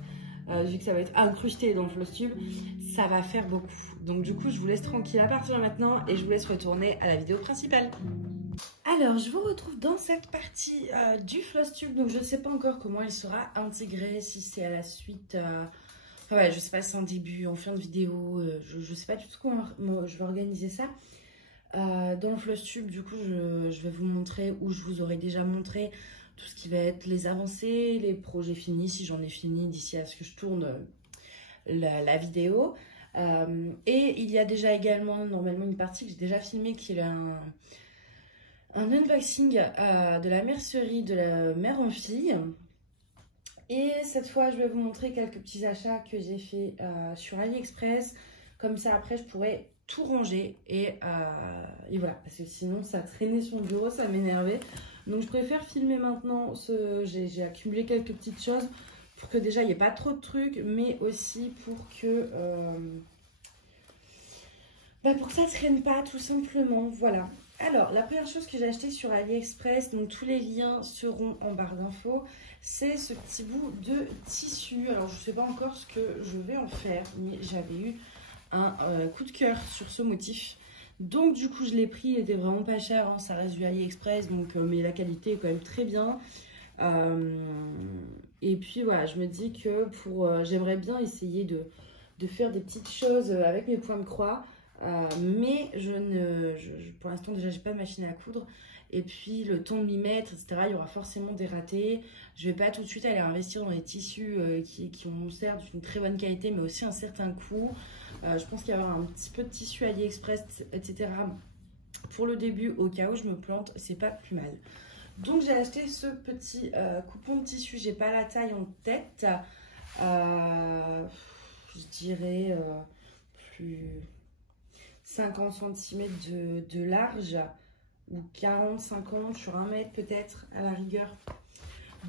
vu que ça va être incrusté dans le Flosstube, ça va faire beaucoup. Donc du coup, je vous laisse tranquille à partir de maintenant et je vous laisse retourner à la vidéo principale. Alors, je vous retrouve dans cette partie du Flosstube. Donc je ne sais pas encore comment il sera intégré, si c'est à la suite... Ouais, je sais pas si c'est en début, en fin de vidéo, je sais pas du tout comment je vais organiser ça. Dans le Flosstube, du coup, je vais vous montrer, ou je vous aurai déjà montré tout ce qui va être les avancées, les projets finis, si j'en ai fini d'ici à ce que je tourne la vidéo. Et il y a déjà également, normalement, une partie que j'ai déjà filmée qui est un unboxing de la mercerie de la mère en fille. Et cette fois, je vais vous montrer quelques petits achats que j'ai fait sur AliExpress. Comme ça, après, je pourrais tout ranger. Et voilà, parce que sinon, ça traînait sur le bureau, ça m'énervait. Donc, je préfère filmer maintenant. J'ai accumulé quelques petites choses pour que déjà, il n'y ait pas trop de trucs. Mais aussi pour que... pour que ça ne traîne pas, tout simplement. Voilà. Alors, la première chose que j'ai acheté sur AliExpress, donc tous les liens seront en barre d'infos, c'est ce petit bout de tissu. Alors, je ne sais pas encore ce que je vais en faire, mais j'avais eu un coup de cœur sur ce motif. Donc, du coup, je l'ai pris, il était vraiment pas cher, hein, ça reste du AliExpress, donc, mais la qualité est quand même très bien. Et puis, voilà, je me dis que j'aimerais bien essayer de faire des petites choses avec mes points de croix. Mais pour l'instant déjà j'ai pas de machine à coudre et puis le temps de m'y mettre, etc., il y aura forcément des ratés. Je vais pas tout de suite aller investir dans des tissus qui ont certes une très bonne qualité mais aussi un certain coût. Je pense qu'il y aura un petit peu de tissu AliExpress, etc., pour le début, au cas où je me plante, c'est pas plus mal. Donc j'ai acheté ce petit coupon de tissu, j'ai pas la taille en tête, je dirais plus 50 cm de large ou 40-50 sur 1 mètre peut-être à la rigueur.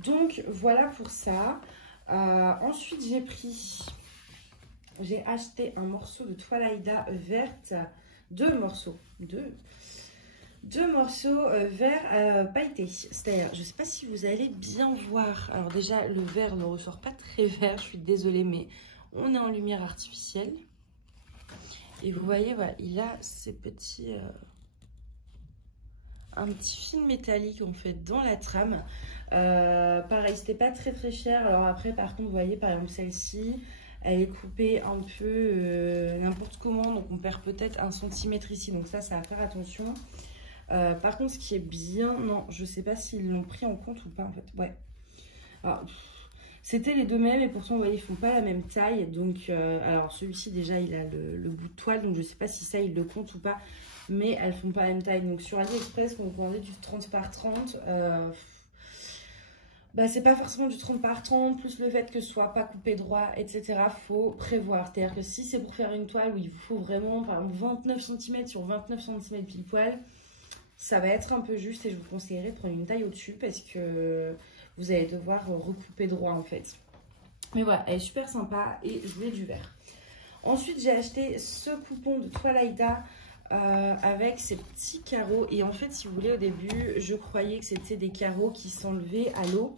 Donc voilà pour ça. Ensuite j'ai acheté un morceau de toile Aïda verte, deux morceaux vert pailleté. C'est-à-dire, je ne sais pas si vous allez bien voir. Alors déjà, le vert ne ressort pas très vert, je suis désolée, mais on est en lumière artificielle. Et vous voyez, voilà, il a ces petits... un petit fil métallique en fait dans la trame. Pareil, c'était pas très cher. Alors après, par contre, vous voyez, par exemple, celle-ci, elle est coupée un peu n'importe comment. Donc on perd peut-être 1 centimètre ici. Donc ça à faire attention. Par contre, ce qui est bien... Non, je sais pas s'ils l'ont pris en compte ou pas en fait. Ouais. Alors, c'était les deux mêmes et pourtant, vous voyez, ils font pas la même taille. Donc, alors celui-ci, déjà, il a le bout de toile. Donc, je sais pas si ça, il le compte ou pas. Mais elles font pas la même taille. Donc, sur AliExpress, quand vous commandez du 30 par 30, c'est pas forcément du 30 par 30. Plus le fait que ce soit pas coupé droit, etc. Faut prévoir. C'est-à-dire que si c'est pour faire une toile où il vous faut vraiment, par exemple, 29 cm sur 29 cm pile poil, ça va être un peu juste. Et je vous conseillerais de prendre une taille au-dessus parce que... vous allez devoir recouper droit en fait. Mais voilà, elle est super sympa et je voulais du vert. Ensuite, j'ai acheté ce coupon de toile Aïda avec ces petits carreaux. Et en fait, si vous voulez, au début, je croyais que c'était des carreaux qui s'enlevaient à l'eau.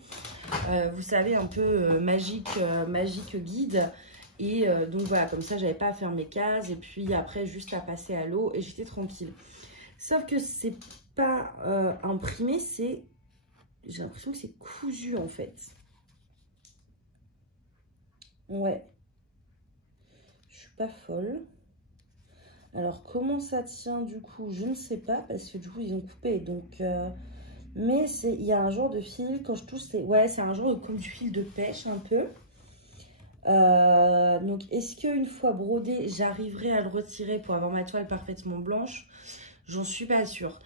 Vous savez, un peu magique guide. Et donc voilà, comme ça, j'avais pas à faire mes cases. Et puis après, juste à passer à l'eau et j'étais tranquille. Sauf que c'est pas imprimé, c'est... J'ai l'impression que c'est cousu en fait. Ouais. Je suis pas folle. Alors comment ça tient du coup, je ne sais pas parce que du coup ils ont coupé. Donc, mais il y a un genre de fil, quand je touche, c'est un genre comme du fil de pêche un peu. Donc est-ce qu'une fois brodé, j'arriverai à le retirer pour avoir ma toile parfaitement blanche? J'en suis pas sûre.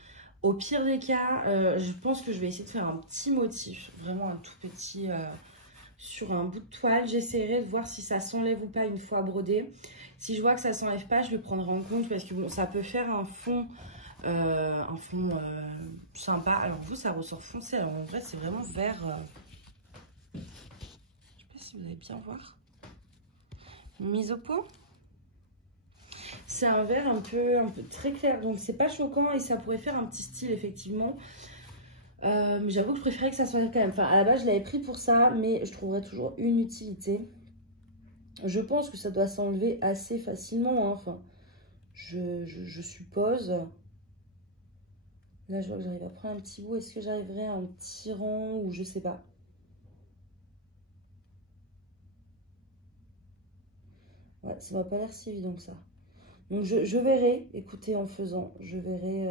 Au pire des cas, je pense que je vais essayer de faire un petit motif, vraiment un tout petit, sur un bout de toile. J'essaierai de voir si ça s'enlève ou pas une fois brodé. Si je vois que ça s'enlève pas, je le prendrai en compte parce que bon, ça peut faire un fond sympa. Alors vous, ça ressort foncé. Alors en vrai, c'est vraiment vert. Je sais pas si vous allez bien voir. Mise au pot. C'est un vert un peu très clair, donc c'est pas choquant et ça pourrait faire un petit style effectivement. Mais j'avoue que je préférais que ça soit quand même. Enfin, à la base, je l'avais pris pour ça, mais je trouverais toujours une utilité. Je pense que ça doit s'enlever assez facilement. Hein. Enfin, je suppose. Là, je vois que j'arrive à prendre un petit bout. Est-ce que j'arriverai en tirant ou je sais pas. Ouais, ça m'a pas l'air si évident que ça. Donc je verrai, écoutez, en faisant, je verrai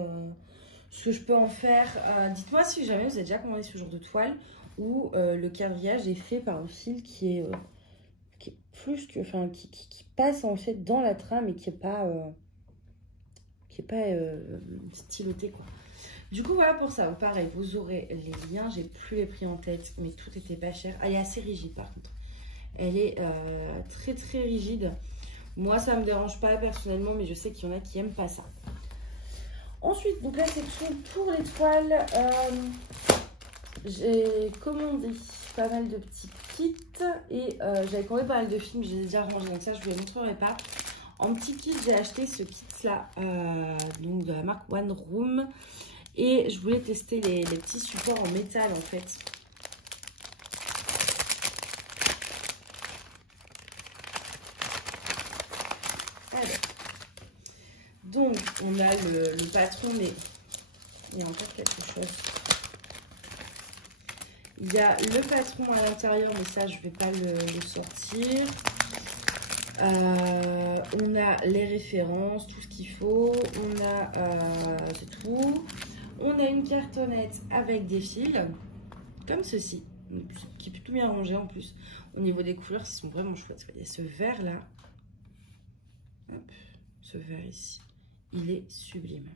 ce que je peux en faire. Dites-moi si jamais vous avez déjà commandé ce genre de toile où le quadrillage est fait par un fil qui est plus que, enfin, qui passe en fait dans la trame et qui est pas styloté quoi. Du coup voilà pour ça, pareil, vous aurez les liens, j'ai plus les prix en tête, mais tout était pas cher. Elle est assez rigide par contre, elle est très très rigide. Moi ça me dérange pas personnellement, mais je sais qu'il y en a qui aiment pas ça. Ensuite, donc là c'est tout pour les toiles. J'ai commandé pas mal de petits kits et j'avais commandé pas mal de films, j'ai déjà rangé, donc ça je vous les montrerai pas. En petit kit, j'ai acheté ce kit là, donc de la marque One Room, et je voulais tester les petits supports en métal en fait. Alors, donc on a le patron, mais il y a encore quelque chose. Il y a le patron à l'intérieur, mais ça, je ne vais pas le sortir. On a les références, tout ce qu'il faut. On a, c'est tout. On a une cartonnette avec des fils, comme ceci, qui est plutôt bien rangé en plus. Au niveau des couleurs, ils sont vraiment chouettes. Il y a ce vert là. Hop, ce vert ici. Il est sublime.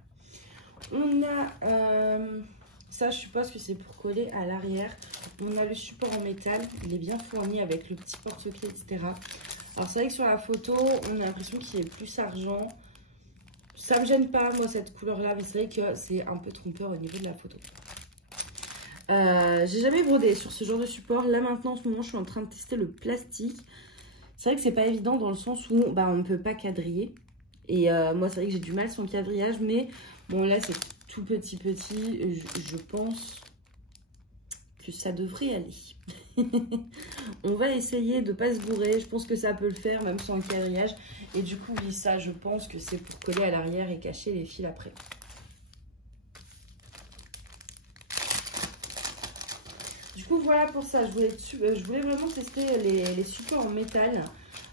On a... ça, je suppose que c'est pour coller à l'arrière. On a le support en métal. Il est bien fourni avec le petit porte-clés, etc. Alors, c'est vrai que sur la photo, on a l'impression qu'il est plus argent. Ça me gêne pas, moi, cette couleur-là. Mais c'est vrai que c'est un peu trompeur au niveau de la photo. J'ai jamais brodé sur ce genre de support. Là, maintenant, en ce moment, je suis en train de tester le plastique. C'est vrai que c'est pas évident dans le sens où on ne peut pas quadriller. Et moi, c'est vrai que j'ai du mal sans quadrillage. Mais bon, là, c'est tout petit. Je pense que ça devrait aller. On va essayer de ne pas se bourrer. Je pense que ça peut le faire, même sans quadrillage. Et du coup, oui, ça, je pense que c'est pour coller à l'arrière et cacher les fils après. Du coup, voilà pour ça. Je voulais vraiment tester les supports en métal.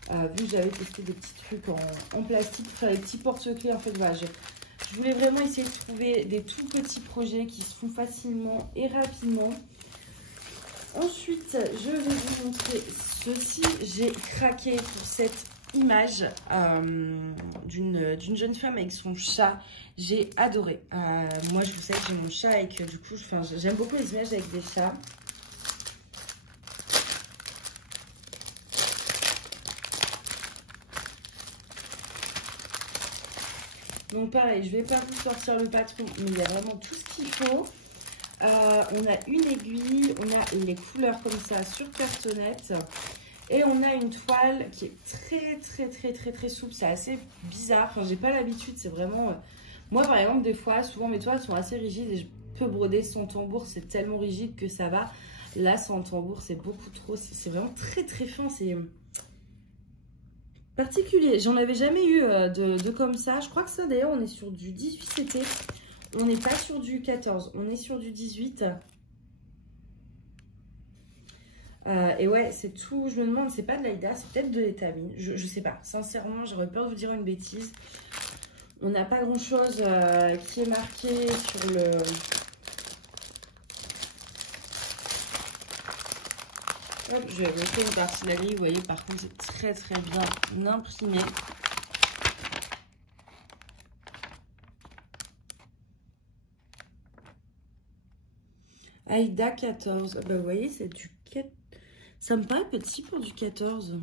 Vu que j'avais testé des petits trucs en plastique, enfin, les petits porte-clés. En fait, voilà, je voulais vraiment essayer de trouver des tout petits projets qui se font facilement et rapidement. Ensuite, je vais vous montrer ceci. J'ai craqué pour cette image d'une jeune femme avec son chat. J'ai adoré. Moi, je vous sais que j'ai mon chat et que du coup, j'aime beaucoup les images avec des chats. Donc pareil, je ne vais pas vous sortir le patron, mais il y a vraiment tout ce qu'il faut. On a une aiguille, on a les couleurs comme ça sur cartonnette. Et on a une toile qui est très souple. C'est assez bizarre. Enfin, j'ai pas l'habitude. C'est vraiment... Moi, par exemple, des fois, souvent mes toiles sont assez rigides et je peux broder sans tambour. C'est tellement rigide que ça va. Là, sans tambour, c'est beaucoup trop. C'est vraiment très fin. C'est particulier. J'en avais jamais eu de comme ça. Je crois que ça, d'ailleurs, on est sur du 18 CT. On n'est pas sur du 14. On est sur du 18. Et ouais, c'est tout. Je me demande, c'est pas de l'Aïda, c'est peut-être de l'étamine. Je sais pas. Sincèrement, j'aurais peur de vous dire une bêtise. On n'a pas grand-chose qui est marqué sur le... Hop, je vais montrer une partie de la grille. Vous voyez, par contre, c'est très bien imprimé. Aïda 14. Bah, vous voyez, c'est du 4. Ça me paraît petit pour du 14.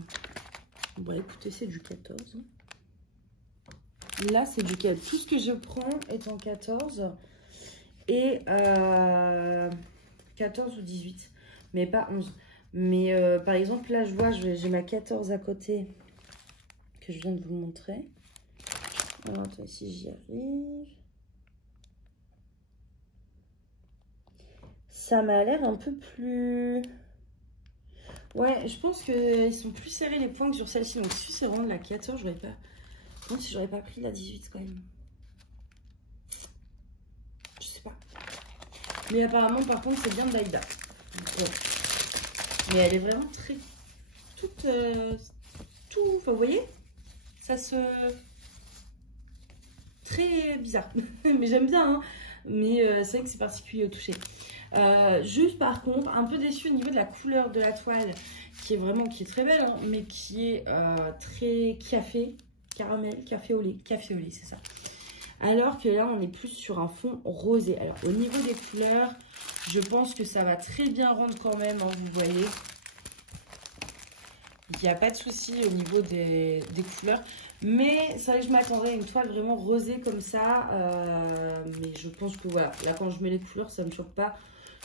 Bon, écoutez, c'est du 14. Là, c'est du 4. Tout ce que je prends est en 14. Et 14 ou 18. Mais pas 11. Mais par exemple, là, je vois, j'ai ma 14 à côté. Que je viens de vous montrer. Alors, attends, si j'y arrive. Ça m'a l'air un peu plus... Ouais, je pense qu'ils sont plus serrés les points que sur celle-ci. Donc si c'est vraiment de la 14, j'aurais pas... Je pense que j'aurais pas pris la 18 quand même. Je sais pas. Mais apparemment, par contre, c'est bien de l'Aïda. Ouais. Mais elle est vraiment très... Toute... Tout... Enfin, vous voyez? Ça se... Très bizarre. Mais j'aime bien, hein. Mais c'est vrai que c'est particulier au toucher. Juste par contre, un peu déçue au niveau de la couleur de la toile, qui est très belle, hein, mais qui est très café, caramel, café au lait, c'est ça. Alors que là, on est plus sur un fond rosé. Alors, au niveau des couleurs, je pense que ça va très bien rendre quand même, hein, vous voyez. Il n'y a pas de souci au niveau des couleurs. Mais c'est vrai que je m'attendais à une toile vraiment rosée comme ça. Mais je pense que voilà, là quand je mets les couleurs, ça ne me choque pas.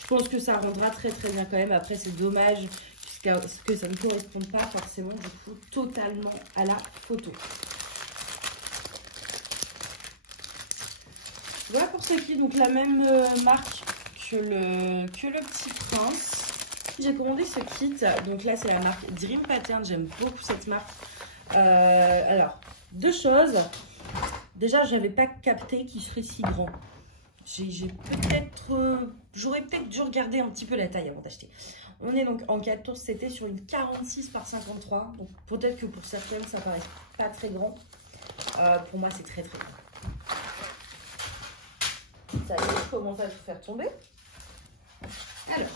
Je pense que ça rendra très très bien quand même. Après, c'est dommage puisque ça ne correspond pas forcément du coup totalement à la photo. Voilà pour ce qui est donc la même marque que le Petit Prince. J'ai commandé ce kit, donc là c'est la marque Dream Pattern, j'aime beaucoup cette marque. Alors, deux choses. Déjà, je n'avais pas capté qu'il serait si grand. J'aurais peut-être dû regarder un petit peu la taille avant d'acheter. On est donc en 14, c'était sur une 46 par 53. Donc peut-être que pour certaines, ça paraît pas très grand. Pour moi, c'est très très grand. Ça y est, je commence à tout faire tomber. Alors.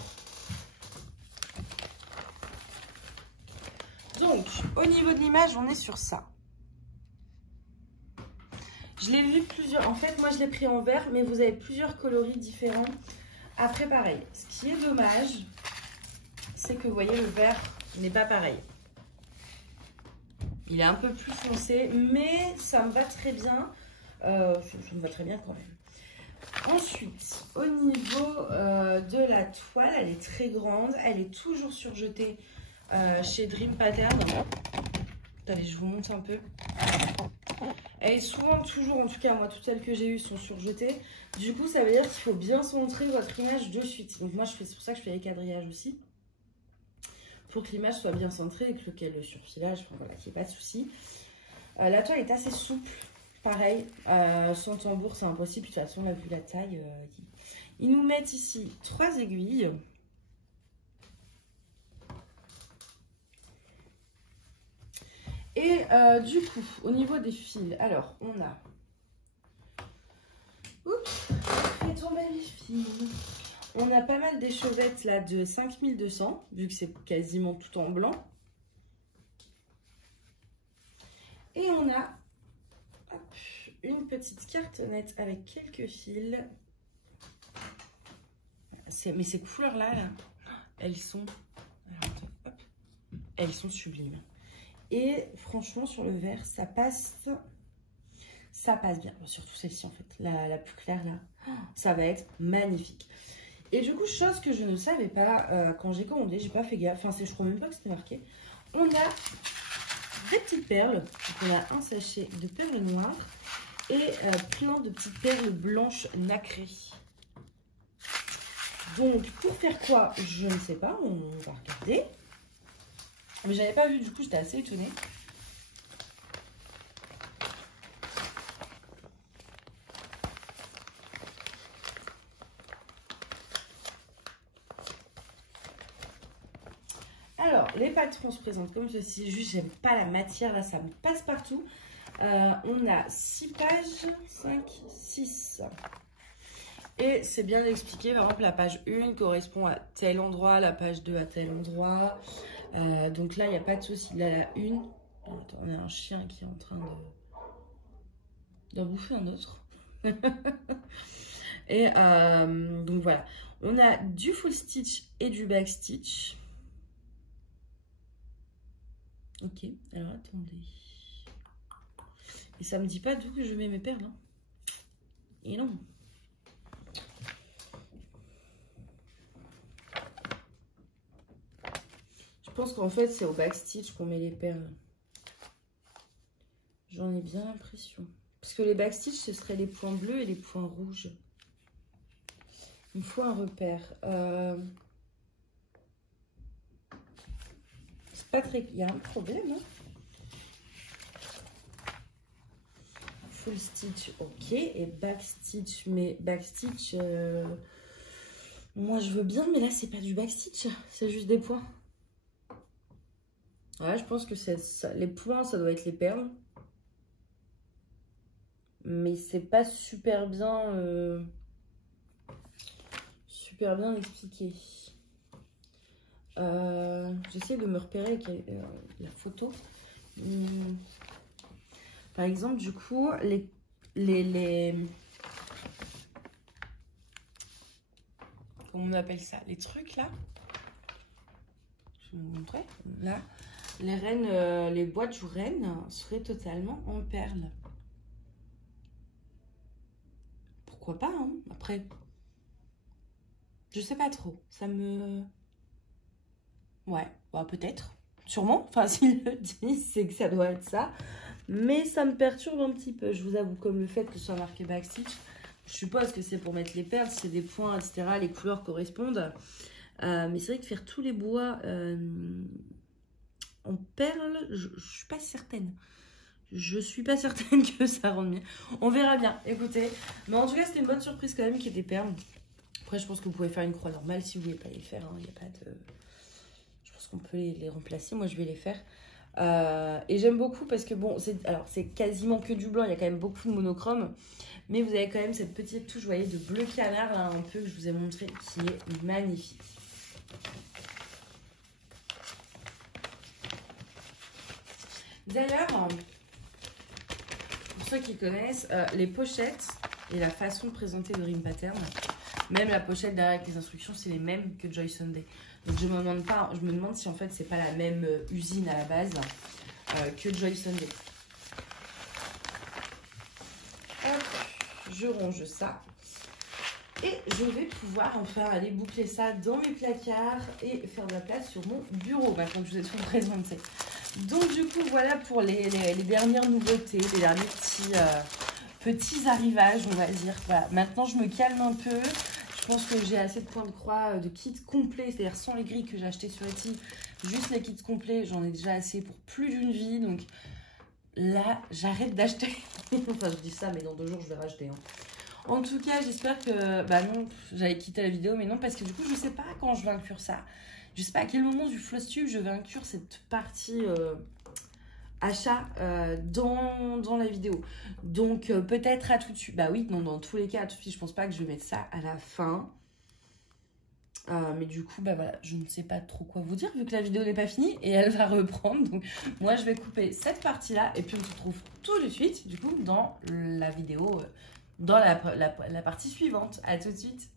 Donc, au niveau de l'image, on est sur ça. Je l'ai vu plusieurs... En fait, moi, je l'ai pris en vert, mais vous avez plusieurs coloris différents. Après, pareil. Ce qui est dommage, c'est que, vous voyez, le vert n'est pas pareil. Il est un peu plus foncé, mais ça me va très bien. Ça me va très bien quand même. Ensuite, au niveau de la toile, elle est très grande. Elle est toujours surjetée chez Dream Pattern. Attendez, je vous montre un peu. Elle est souvent, toujours, en tout cas, moi, toutes celles que j'ai eues sont surjetées. Du coup, ça veut dire qu'il faut bien centrer votre image de suite. Donc, moi, c'est pour ça que je fais les quadrillages aussi. Pour que l'image soit bien centrée et que le surfilage, enfin, voilà, qu'il n'y ait pas de souci. La toile est assez souple. Pareil, sans tambour, c'est impossible. De toute façon, on a vu la taille. Ils nous mettent ici 3 aiguilles. Et du coup, au niveau des fils, alors on a... Oups, j'ai tombé les fils. On a pas mal d'échevettes là de 5200, vu que c'est quasiment tout en blanc. Et on a hop, une petite cartonnette avec quelques fils. Mais ces couleurs-là, là, elles sont... Alors, hop, elles sont sublimes. Et franchement, sur le vert, ça passe bien. Surtout celle-ci, en fait, la plus claire, là. Ça va être magnifique. Et du coup, chose que je ne savais pas, quand j'ai commandé, j'ai pas fait gaffe. Enfin, je crois même pas que c'était marqué. On a des petites perles. Donc, on a un sachet de perles noires et plein de petites perles blanches nacrées. Donc, pour faire quoi? Je ne sais pas. On va regarder. Mais j'avais pas vu, du coup, j'étais assez étonnée. Alors, les patrons se présentent comme ceci. Juste, j'aime pas la matière, là, ça me passe partout. On a 6 pages, 5, 6. Et c'est bien expliqué. Par exemple, la page 1 correspond à tel endroit, la page 2 à tel endroit. Donc là, il n'y a pas de souci. Là, la 1, attends, on a un chien qui est en train d'en bouffer un autre. Et donc voilà. On a du full stitch et du back stitch. Ok, alors attendez. Et ça me dit pas d'où que je mets mes perles. Hein. Et non. Je pense qu'en fait, c'est au backstitch qu'on met les perles. J'en ai bien l'impression. Parce que les backstitch, ce seraient les points bleus et les points rouges. Il me faut un repère. C'est pas très... Il y a un problème, hein. Full stitch, ok. Et backstitch, mais backstitch... Moi, je veux bien, mais là, c'est pas du backstitch. C'est juste des points. Ouais, je pense que c'est ça. Les points, ça doit être les perles. mais c'est pas super bien expliqué. J'essaie de me repérer avec la photo. Par exemple, du coup, comment on appelle ça? Les trucs là. Je vais vous montrer. Là, les rennes, les boîtes joues rennes seraient totalement en perles. Pourquoi pas, hein? Après, je sais pas trop. Ça me... Ouais, bah peut-être. Sûrement. Enfin, s'ils le disent, c'est que ça doit être ça. Mais ça me perturbe un petit peu. Je vous avoue, comme le fait que ce soit marqué backstitch. Je suppose que c'est pour mettre les perles, c'est des points, etc. Les couleurs correspondent. Mais c'est vrai que faire tous les bois en perles, je suis pas certaine. Je suis pas certaine que ça rende bien. On verra bien, écoutez. Mais en tout cas, c'était une bonne surprise quand même qu'il y ait des perles. Après, je pense que vous pouvez faire une croix normale si vous voulez pas les faire. Il n'y a pas de... Je pense qu'on peut les remplacer. Moi, je vais les faire. Et j'aime beaucoup parce que bon, c'est quasiment que du blanc. Il y a quand même beaucoup de monochrome. Mais vous avez quand même cette petite touche, vous voyez, de bleu canard, là, un peu, que je vous ai montré, qui est magnifique. D'ailleurs, pour ceux qui connaissent, les pochettes et la façon de présenter le Dream Pattern, même la pochette derrière avec les instructions, c'est les mêmes que Joy Sunday. Donc je me demande si en fait c'est pas la même usine à la base que Joy Sunday. Hop, je range ça. Et je vais pouvoir enfin aller boucler ça dans mes placards et faire de la place sur mon bureau, maintenant que je vous ai tout présenté. Donc du coup, voilà pour les dernières nouveautés, les derniers petits arrivages, on va dire. Voilà. Maintenant, je me calme un peu. Je pense que j'ai assez de points de croix, de kits complets, c'est-à-dire sans les grilles que j'ai acheté sur Etsy. Juste les kits complets, j'en ai déjà assez pour plus d'une vie. Donc là, j'arrête d'acheter. Enfin, je dis ça, mais dans 2 jours, je vais racheter. Hein. En tout cas, j'espère que... Bah non, j'avais quitté la vidéo, mais non, parce que du coup, je sais pas quand je vais inclure ça. Je sais pas à quel moment du Flosstube je vais inclure cette partie achat dans la vidéo. Donc, peut-être à tout de suite. Bah oui, non, dans tous les cas, à tout de suite, je pense pas que je vais mettre ça à la fin. Mais du coup, bah voilà, je ne sais pas trop quoi vous dire, vu que la vidéo n'est pas finie et elle va reprendre. Donc, moi, je vais couper cette partie-là et puis on se retrouve tout de suite, du coup, dans la vidéo... dans la partie suivante. À tout de suite.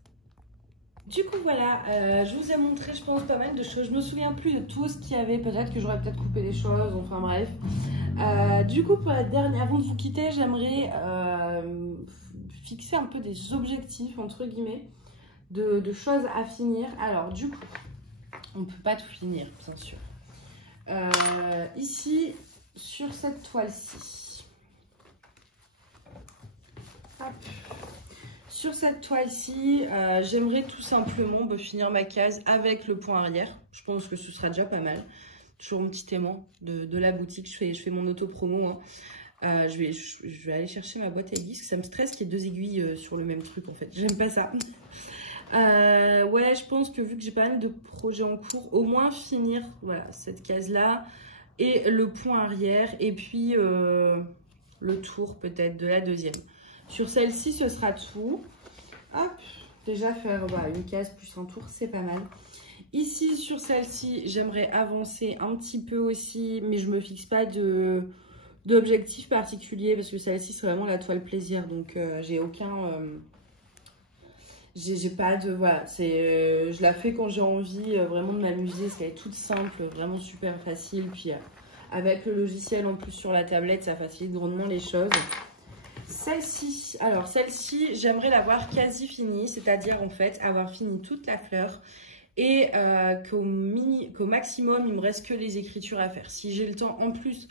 Du coup, voilà, je vous ai montré, je pense, pas mal de choses. Je me souviens plus de tout ce qu'il y avait. Peut-être que j'aurais peut-être coupé des choses. Enfin, bref. Du coup, pour la dernière, avant de vous quitter, j'aimerais fixer un peu des objectifs, entre guillemets, de choses à finir. Alors, du coup, on ne peut pas tout finir, bien sûr. Ici, sur cette toile-ci. Hop. Sur cette toile-ci, j'aimerais tout simplement finir ma case avec le point arrière. Je pense que ce sera déjà pas mal. Toujours mon petit aimant de la boutique. Je fais mon auto-promo. Hein. Je vais aller chercher ma boîte à aiguilles. Parce que ça me stresse qu'il y ait 2 aiguilles sur le même truc en fait. J'aime pas ça. Ouais, je pense que vu que j'ai pas mal de projets en cours, au moins finir voilà, cette case-là. Et le point arrière. Et puis le tour peut-être de la deuxième. Sur celle-ci, ce sera tout. Hop, déjà faire voilà, une case plus un tour, c'est pas mal. Ici, sur celle-ci, j'aimerais avancer un petit peu aussi, mais je me fixe pas d'objectif particulier parce que celle-ci, c'est vraiment la toile plaisir. Donc, j'ai aucun... j'ai pas de... Voilà, je la fais quand j'ai envie vraiment de m'amuser parce qu'elle est toute simple, vraiment super facile. Puis, avec le logiciel en plus sur la tablette, ça facilite grandement les choses. Celle-ci, alors celle-ci, j'aimerais l'avoir quasi finie, c'est-à-dire en fait avoir fini toute la fleur et qu'au maximum, il me reste que les écritures à faire. Si j'ai le temps en plus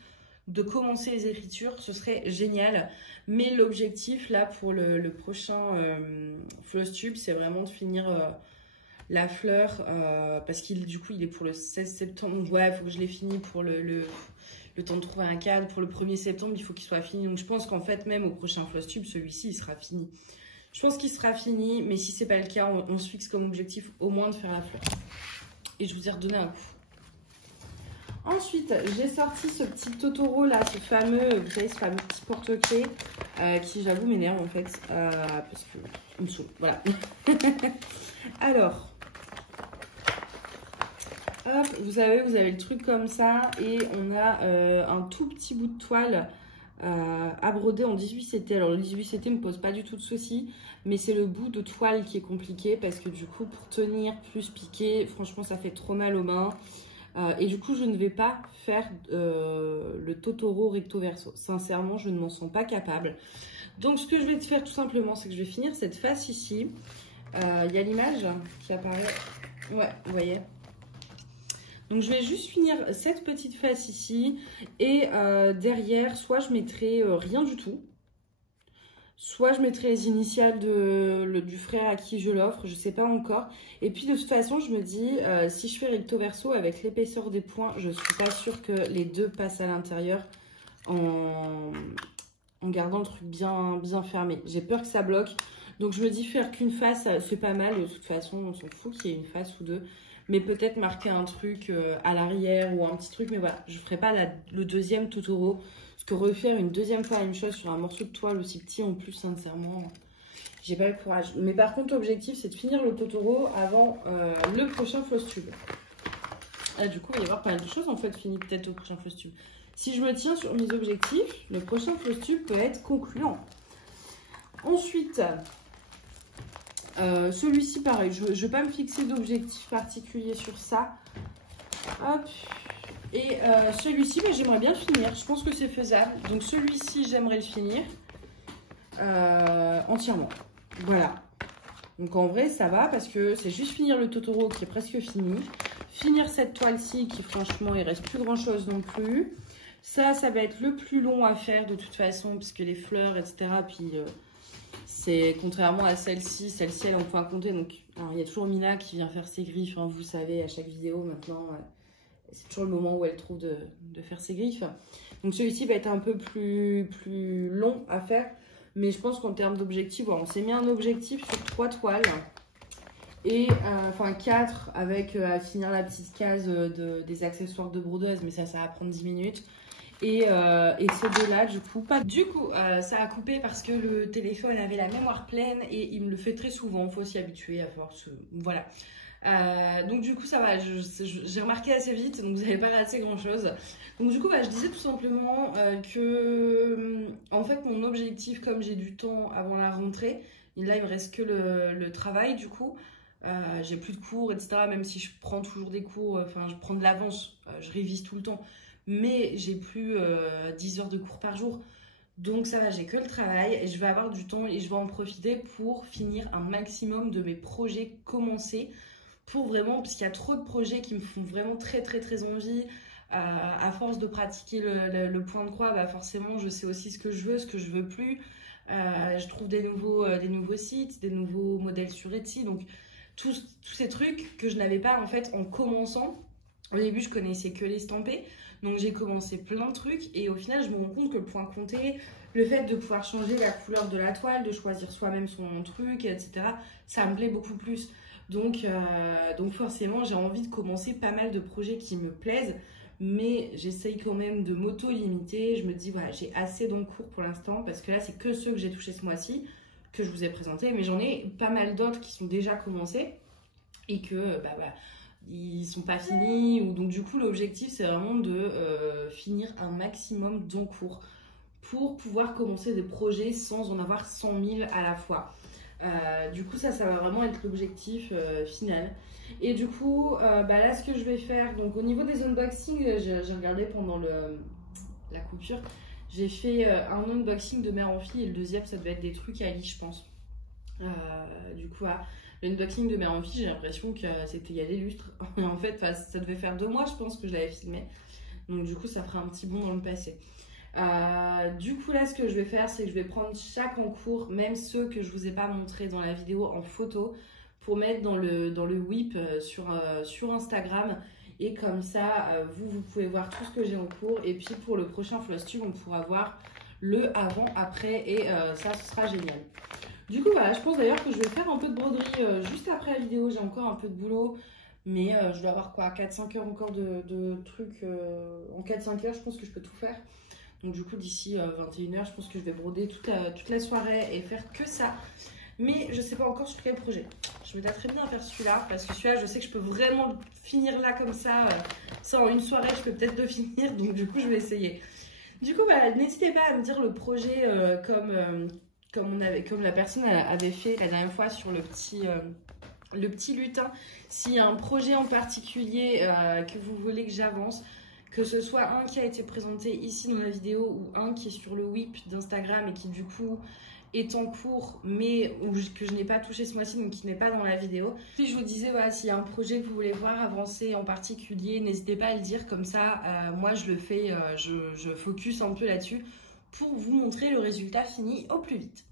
de commencer les écritures, ce serait génial. Mais l'objectif là pour le prochain Flosstube, c'est vraiment de finir la fleur parce qu'il du coup il est pour le 16 septembre. Donc ouais, il faut que je l'ai fini pour le temps de trouver un cadre. Pour le 1er septembre, il faut qu'il soit fini. Donc, je pense qu'en fait, même au prochain Flosstube, celui-ci, il sera fini. Je pense qu'il sera fini, mais si c'est pas le cas, on se fixe comme objectif au moins de faire la fleur. Et je vous ai redonné un coup. Ensuite, j'ai sorti ce petit Totoro là, ce fameux, vous savez, ce fameux petit porte-clés qui, j'avoue, m'énerve en fait, parce que il me saoule, voilà. Alors, hop, vous savez, vous avez le truc comme ça et on a un tout petit bout de toile à broder en 18CT. Alors, le 18CT me pose pas du tout de soucis, mais c'est le bout de toile qui est compliqué parce que du coup, pour tenir plus piquer, franchement, ça fait trop mal aux mains. Et du coup, je ne vais pas faire le Totoro recto verso. Sincèrement, je ne m'en sens pas capable. Donc, ce que je vais faire tout simplement, c'est que je vais finir cette face ici. Il y a l'image qui apparaît. Ouais, vous voyez. Donc, je vais juste finir cette petite face ici. Et derrière, soit je mettrai rien du tout. Soit je mettrai les initiales du frère à qui je l'offre, je ne sais pas encore. Et puis de toute façon, je me dis, si je fais recto verso avec l'épaisseur des points, je ne suis pas sûre que les deux passent à l'intérieur en gardant le truc bien fermé. J'ai peur que ça bloque. Donc je me dis faire qu'une face, c'est pas mal. De toute façon, on s'en fout qu'il y ait une face ou deux. Mais peut-être marquer un truc à l'arrière ou un petit truc. Mais voilà, je ne ferai pas le deuxième Totoro. Que refaire une deuxième fois la même chose sur un morceau de toile aussi petit en plus, sincèrement, j'ai pas le courage. Mais par contre, l'objectif, c'est de finir le Totoro avant le prochain floss tube. Ah, du coup, il va y avoir pas mal de choses en fait finies peut-être au prochain floss tube. Si je me tiens sur mes objectifs, le prochain floss tube peut être concluant. Ensuite, celui-ci, pareil, je ne vais pas me fixer d'objectif particulier sur ça. Hop. Et celui-ci, bah, j'aimerais bien le finir. Je pense que c'est faisable. Donc celui-ci, j'aimerais le finir entièrement. Voilà. Donc en vrai, ça va parce que c'est juste finir le Totoro qui est presque fini. Finir cette toile-ci qui, franchement, il reste plus grand-chose non plus. Ça va être le plus long à faire de toute façon puisque les fleurs, etc. Puis c'est contrairement à celle-ci. Celle-ci, elle est en point compté. Donc alors, il y a toujours Mina qui vient faire ses griffes. Hein, vous savez, à chaque vidéo maintenant... c'est toujours le moment où elle trouve de faire ses griffes. Donc celui-ci va être un peu plus long à faire. Mais je pense qu'en termes d'objectifs, voilà, on s'est mis un objectif sur 3 toiles. Et enfin 4 avec à finir la petite case des accessoires de brodeuse. Mais ça va prendre 10 minutes. Et ces deux-là, du coup, pas. Du coup, ça a coupé parce que le téléphone avait la mémoire pleine. Et il me le fait très souvent. Il faut s'y habituer à force. Voilà. Donc du coup ça va, j'ai remarqué assez vite, donc vous n'avez pas raté grand chose. Donc du coup bah, je disais tout simplement que en fait mon objectif, comme j'ai du temps avant la rentrée, et là il me reste que le travail du coup, j'ai plus de cours etc, même si je prends toujours des cours, enfin je prends de l'avance, je révise tout le temps, mais j'ai plus 10 heures de cours par jour. Donc ça va, j'ai que le travail et je vais avoir du temps et je vais en profiter pour finir un maximum de mes projets commencés. Pour vraiment, parce qu'il y a trop de projets qui me font vraiment très envie. À force de pratiquer le point de croix, bah forcément je sais aussi ce que je veux plus. Je trouve des nouveaux sites, des nouveaux modèles sur Etsy. Donc tous ces trucs que je n'avais pas en fait en commençant. Au début je connaissais que l'estampé. Donc j'ai commencé plein de trucs et au final je me rends compte que le point compté, le fait de pouvoir changer la couleur de la toile, de choisir soi-même son truc, etc. ça me plaît beaucoup plus. Donc forcément, j'ai envie de commencer pas mal de projets qui me plaisent, mais j'essaye quand même de m'auto-limiter. Je me dis, voilà, j'ai assez d'encours pour l'instant, parce que là, c'est que ceux que j'ai touchés ce mois-ci, que je vous ai présentés, mais j'en ai pas mal d'autres qui sont déjà commencés, et que, ils sont pas finis. Donc du coup, l'objectif, c'est vraiment de finir un maximum d'encours, pour pouvoir commencer des projets sans en avoir 100 000 à la fois. Du coup ça va vraiment être l'objectif final. Et du coup là ce que je vais faire, donc au niveau des unboxings, j'ai regardé pendant la coupure, j'ai fait un unboxing de Mère en Fille et le deuxième ça devait être des trucs Ali je pense. Du coup l'unboxing de Mère en Fille, j'ai l'impression que c'était il y a des lustres. En fait ça devait faire 2 mois je pense que je l'avais filmé, donc du coup ça fera un petit bond dans le passé. Du coup là ce que je vais faire, c'est que je vais prendre chaque encours, même ceux que je vous ai pas montré dans la vidéo, en photo pour mettre dans le whip sur Instagram, et comme ça vous pouvez voir tout ce que j'ai en cours, et puis pour le prochain floss tube on pourra voir le avant après, et ça ce sera génial. Du coup voilà, je pense d'ailleurs que je vais faire un peu de broderie juste après la vidéo. J'ai encore un peu de boulot Mais je dois avoir quoi, 4-5 heures encore de trucs. En 4-5 heures, je pense que je peux tout faire. Donc du coup, d'ici 21h, je pense que je vais broder toute la soirée et faire que ça. Mais je sais pas encore sur quel projet. Je me dois très bien faire celui-là parce que celui-là, je sais que je peux vraiment le finir là comme ça. Ça en une soirée, je peux peut-être le finir. Donc du coup, je vais essayer. Du coup, voilà, n'hésitez pas à me dire le projet comme la personne avait fait la dernière fois sur le petit lutin. S'il y a un projet en particulier que vous voulez que j'avance, que ce soit un qui a été présenté ici dans la vidéo ou un qui est sur le whip d'Instagram et qui du coup est en cours mais que je n'ai pas touché ce mois-ci, donc qui n'est pas dans la vidéo. Puis je vous disais, voilà, s'il y a un projet que vous voulez voir avancer en particulier, n'hésitez pas à le dire, comme ça moi je le fais, je focus un peu là-dessus pour vous montrer le résultat fini au plus vite.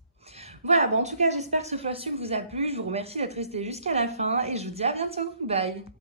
Voilà, bon en tout cas j'espère que ce flash tube vous a plu, je vous remercie d'être resté jusqu'à la fin et je vous dis à bientôt, bye.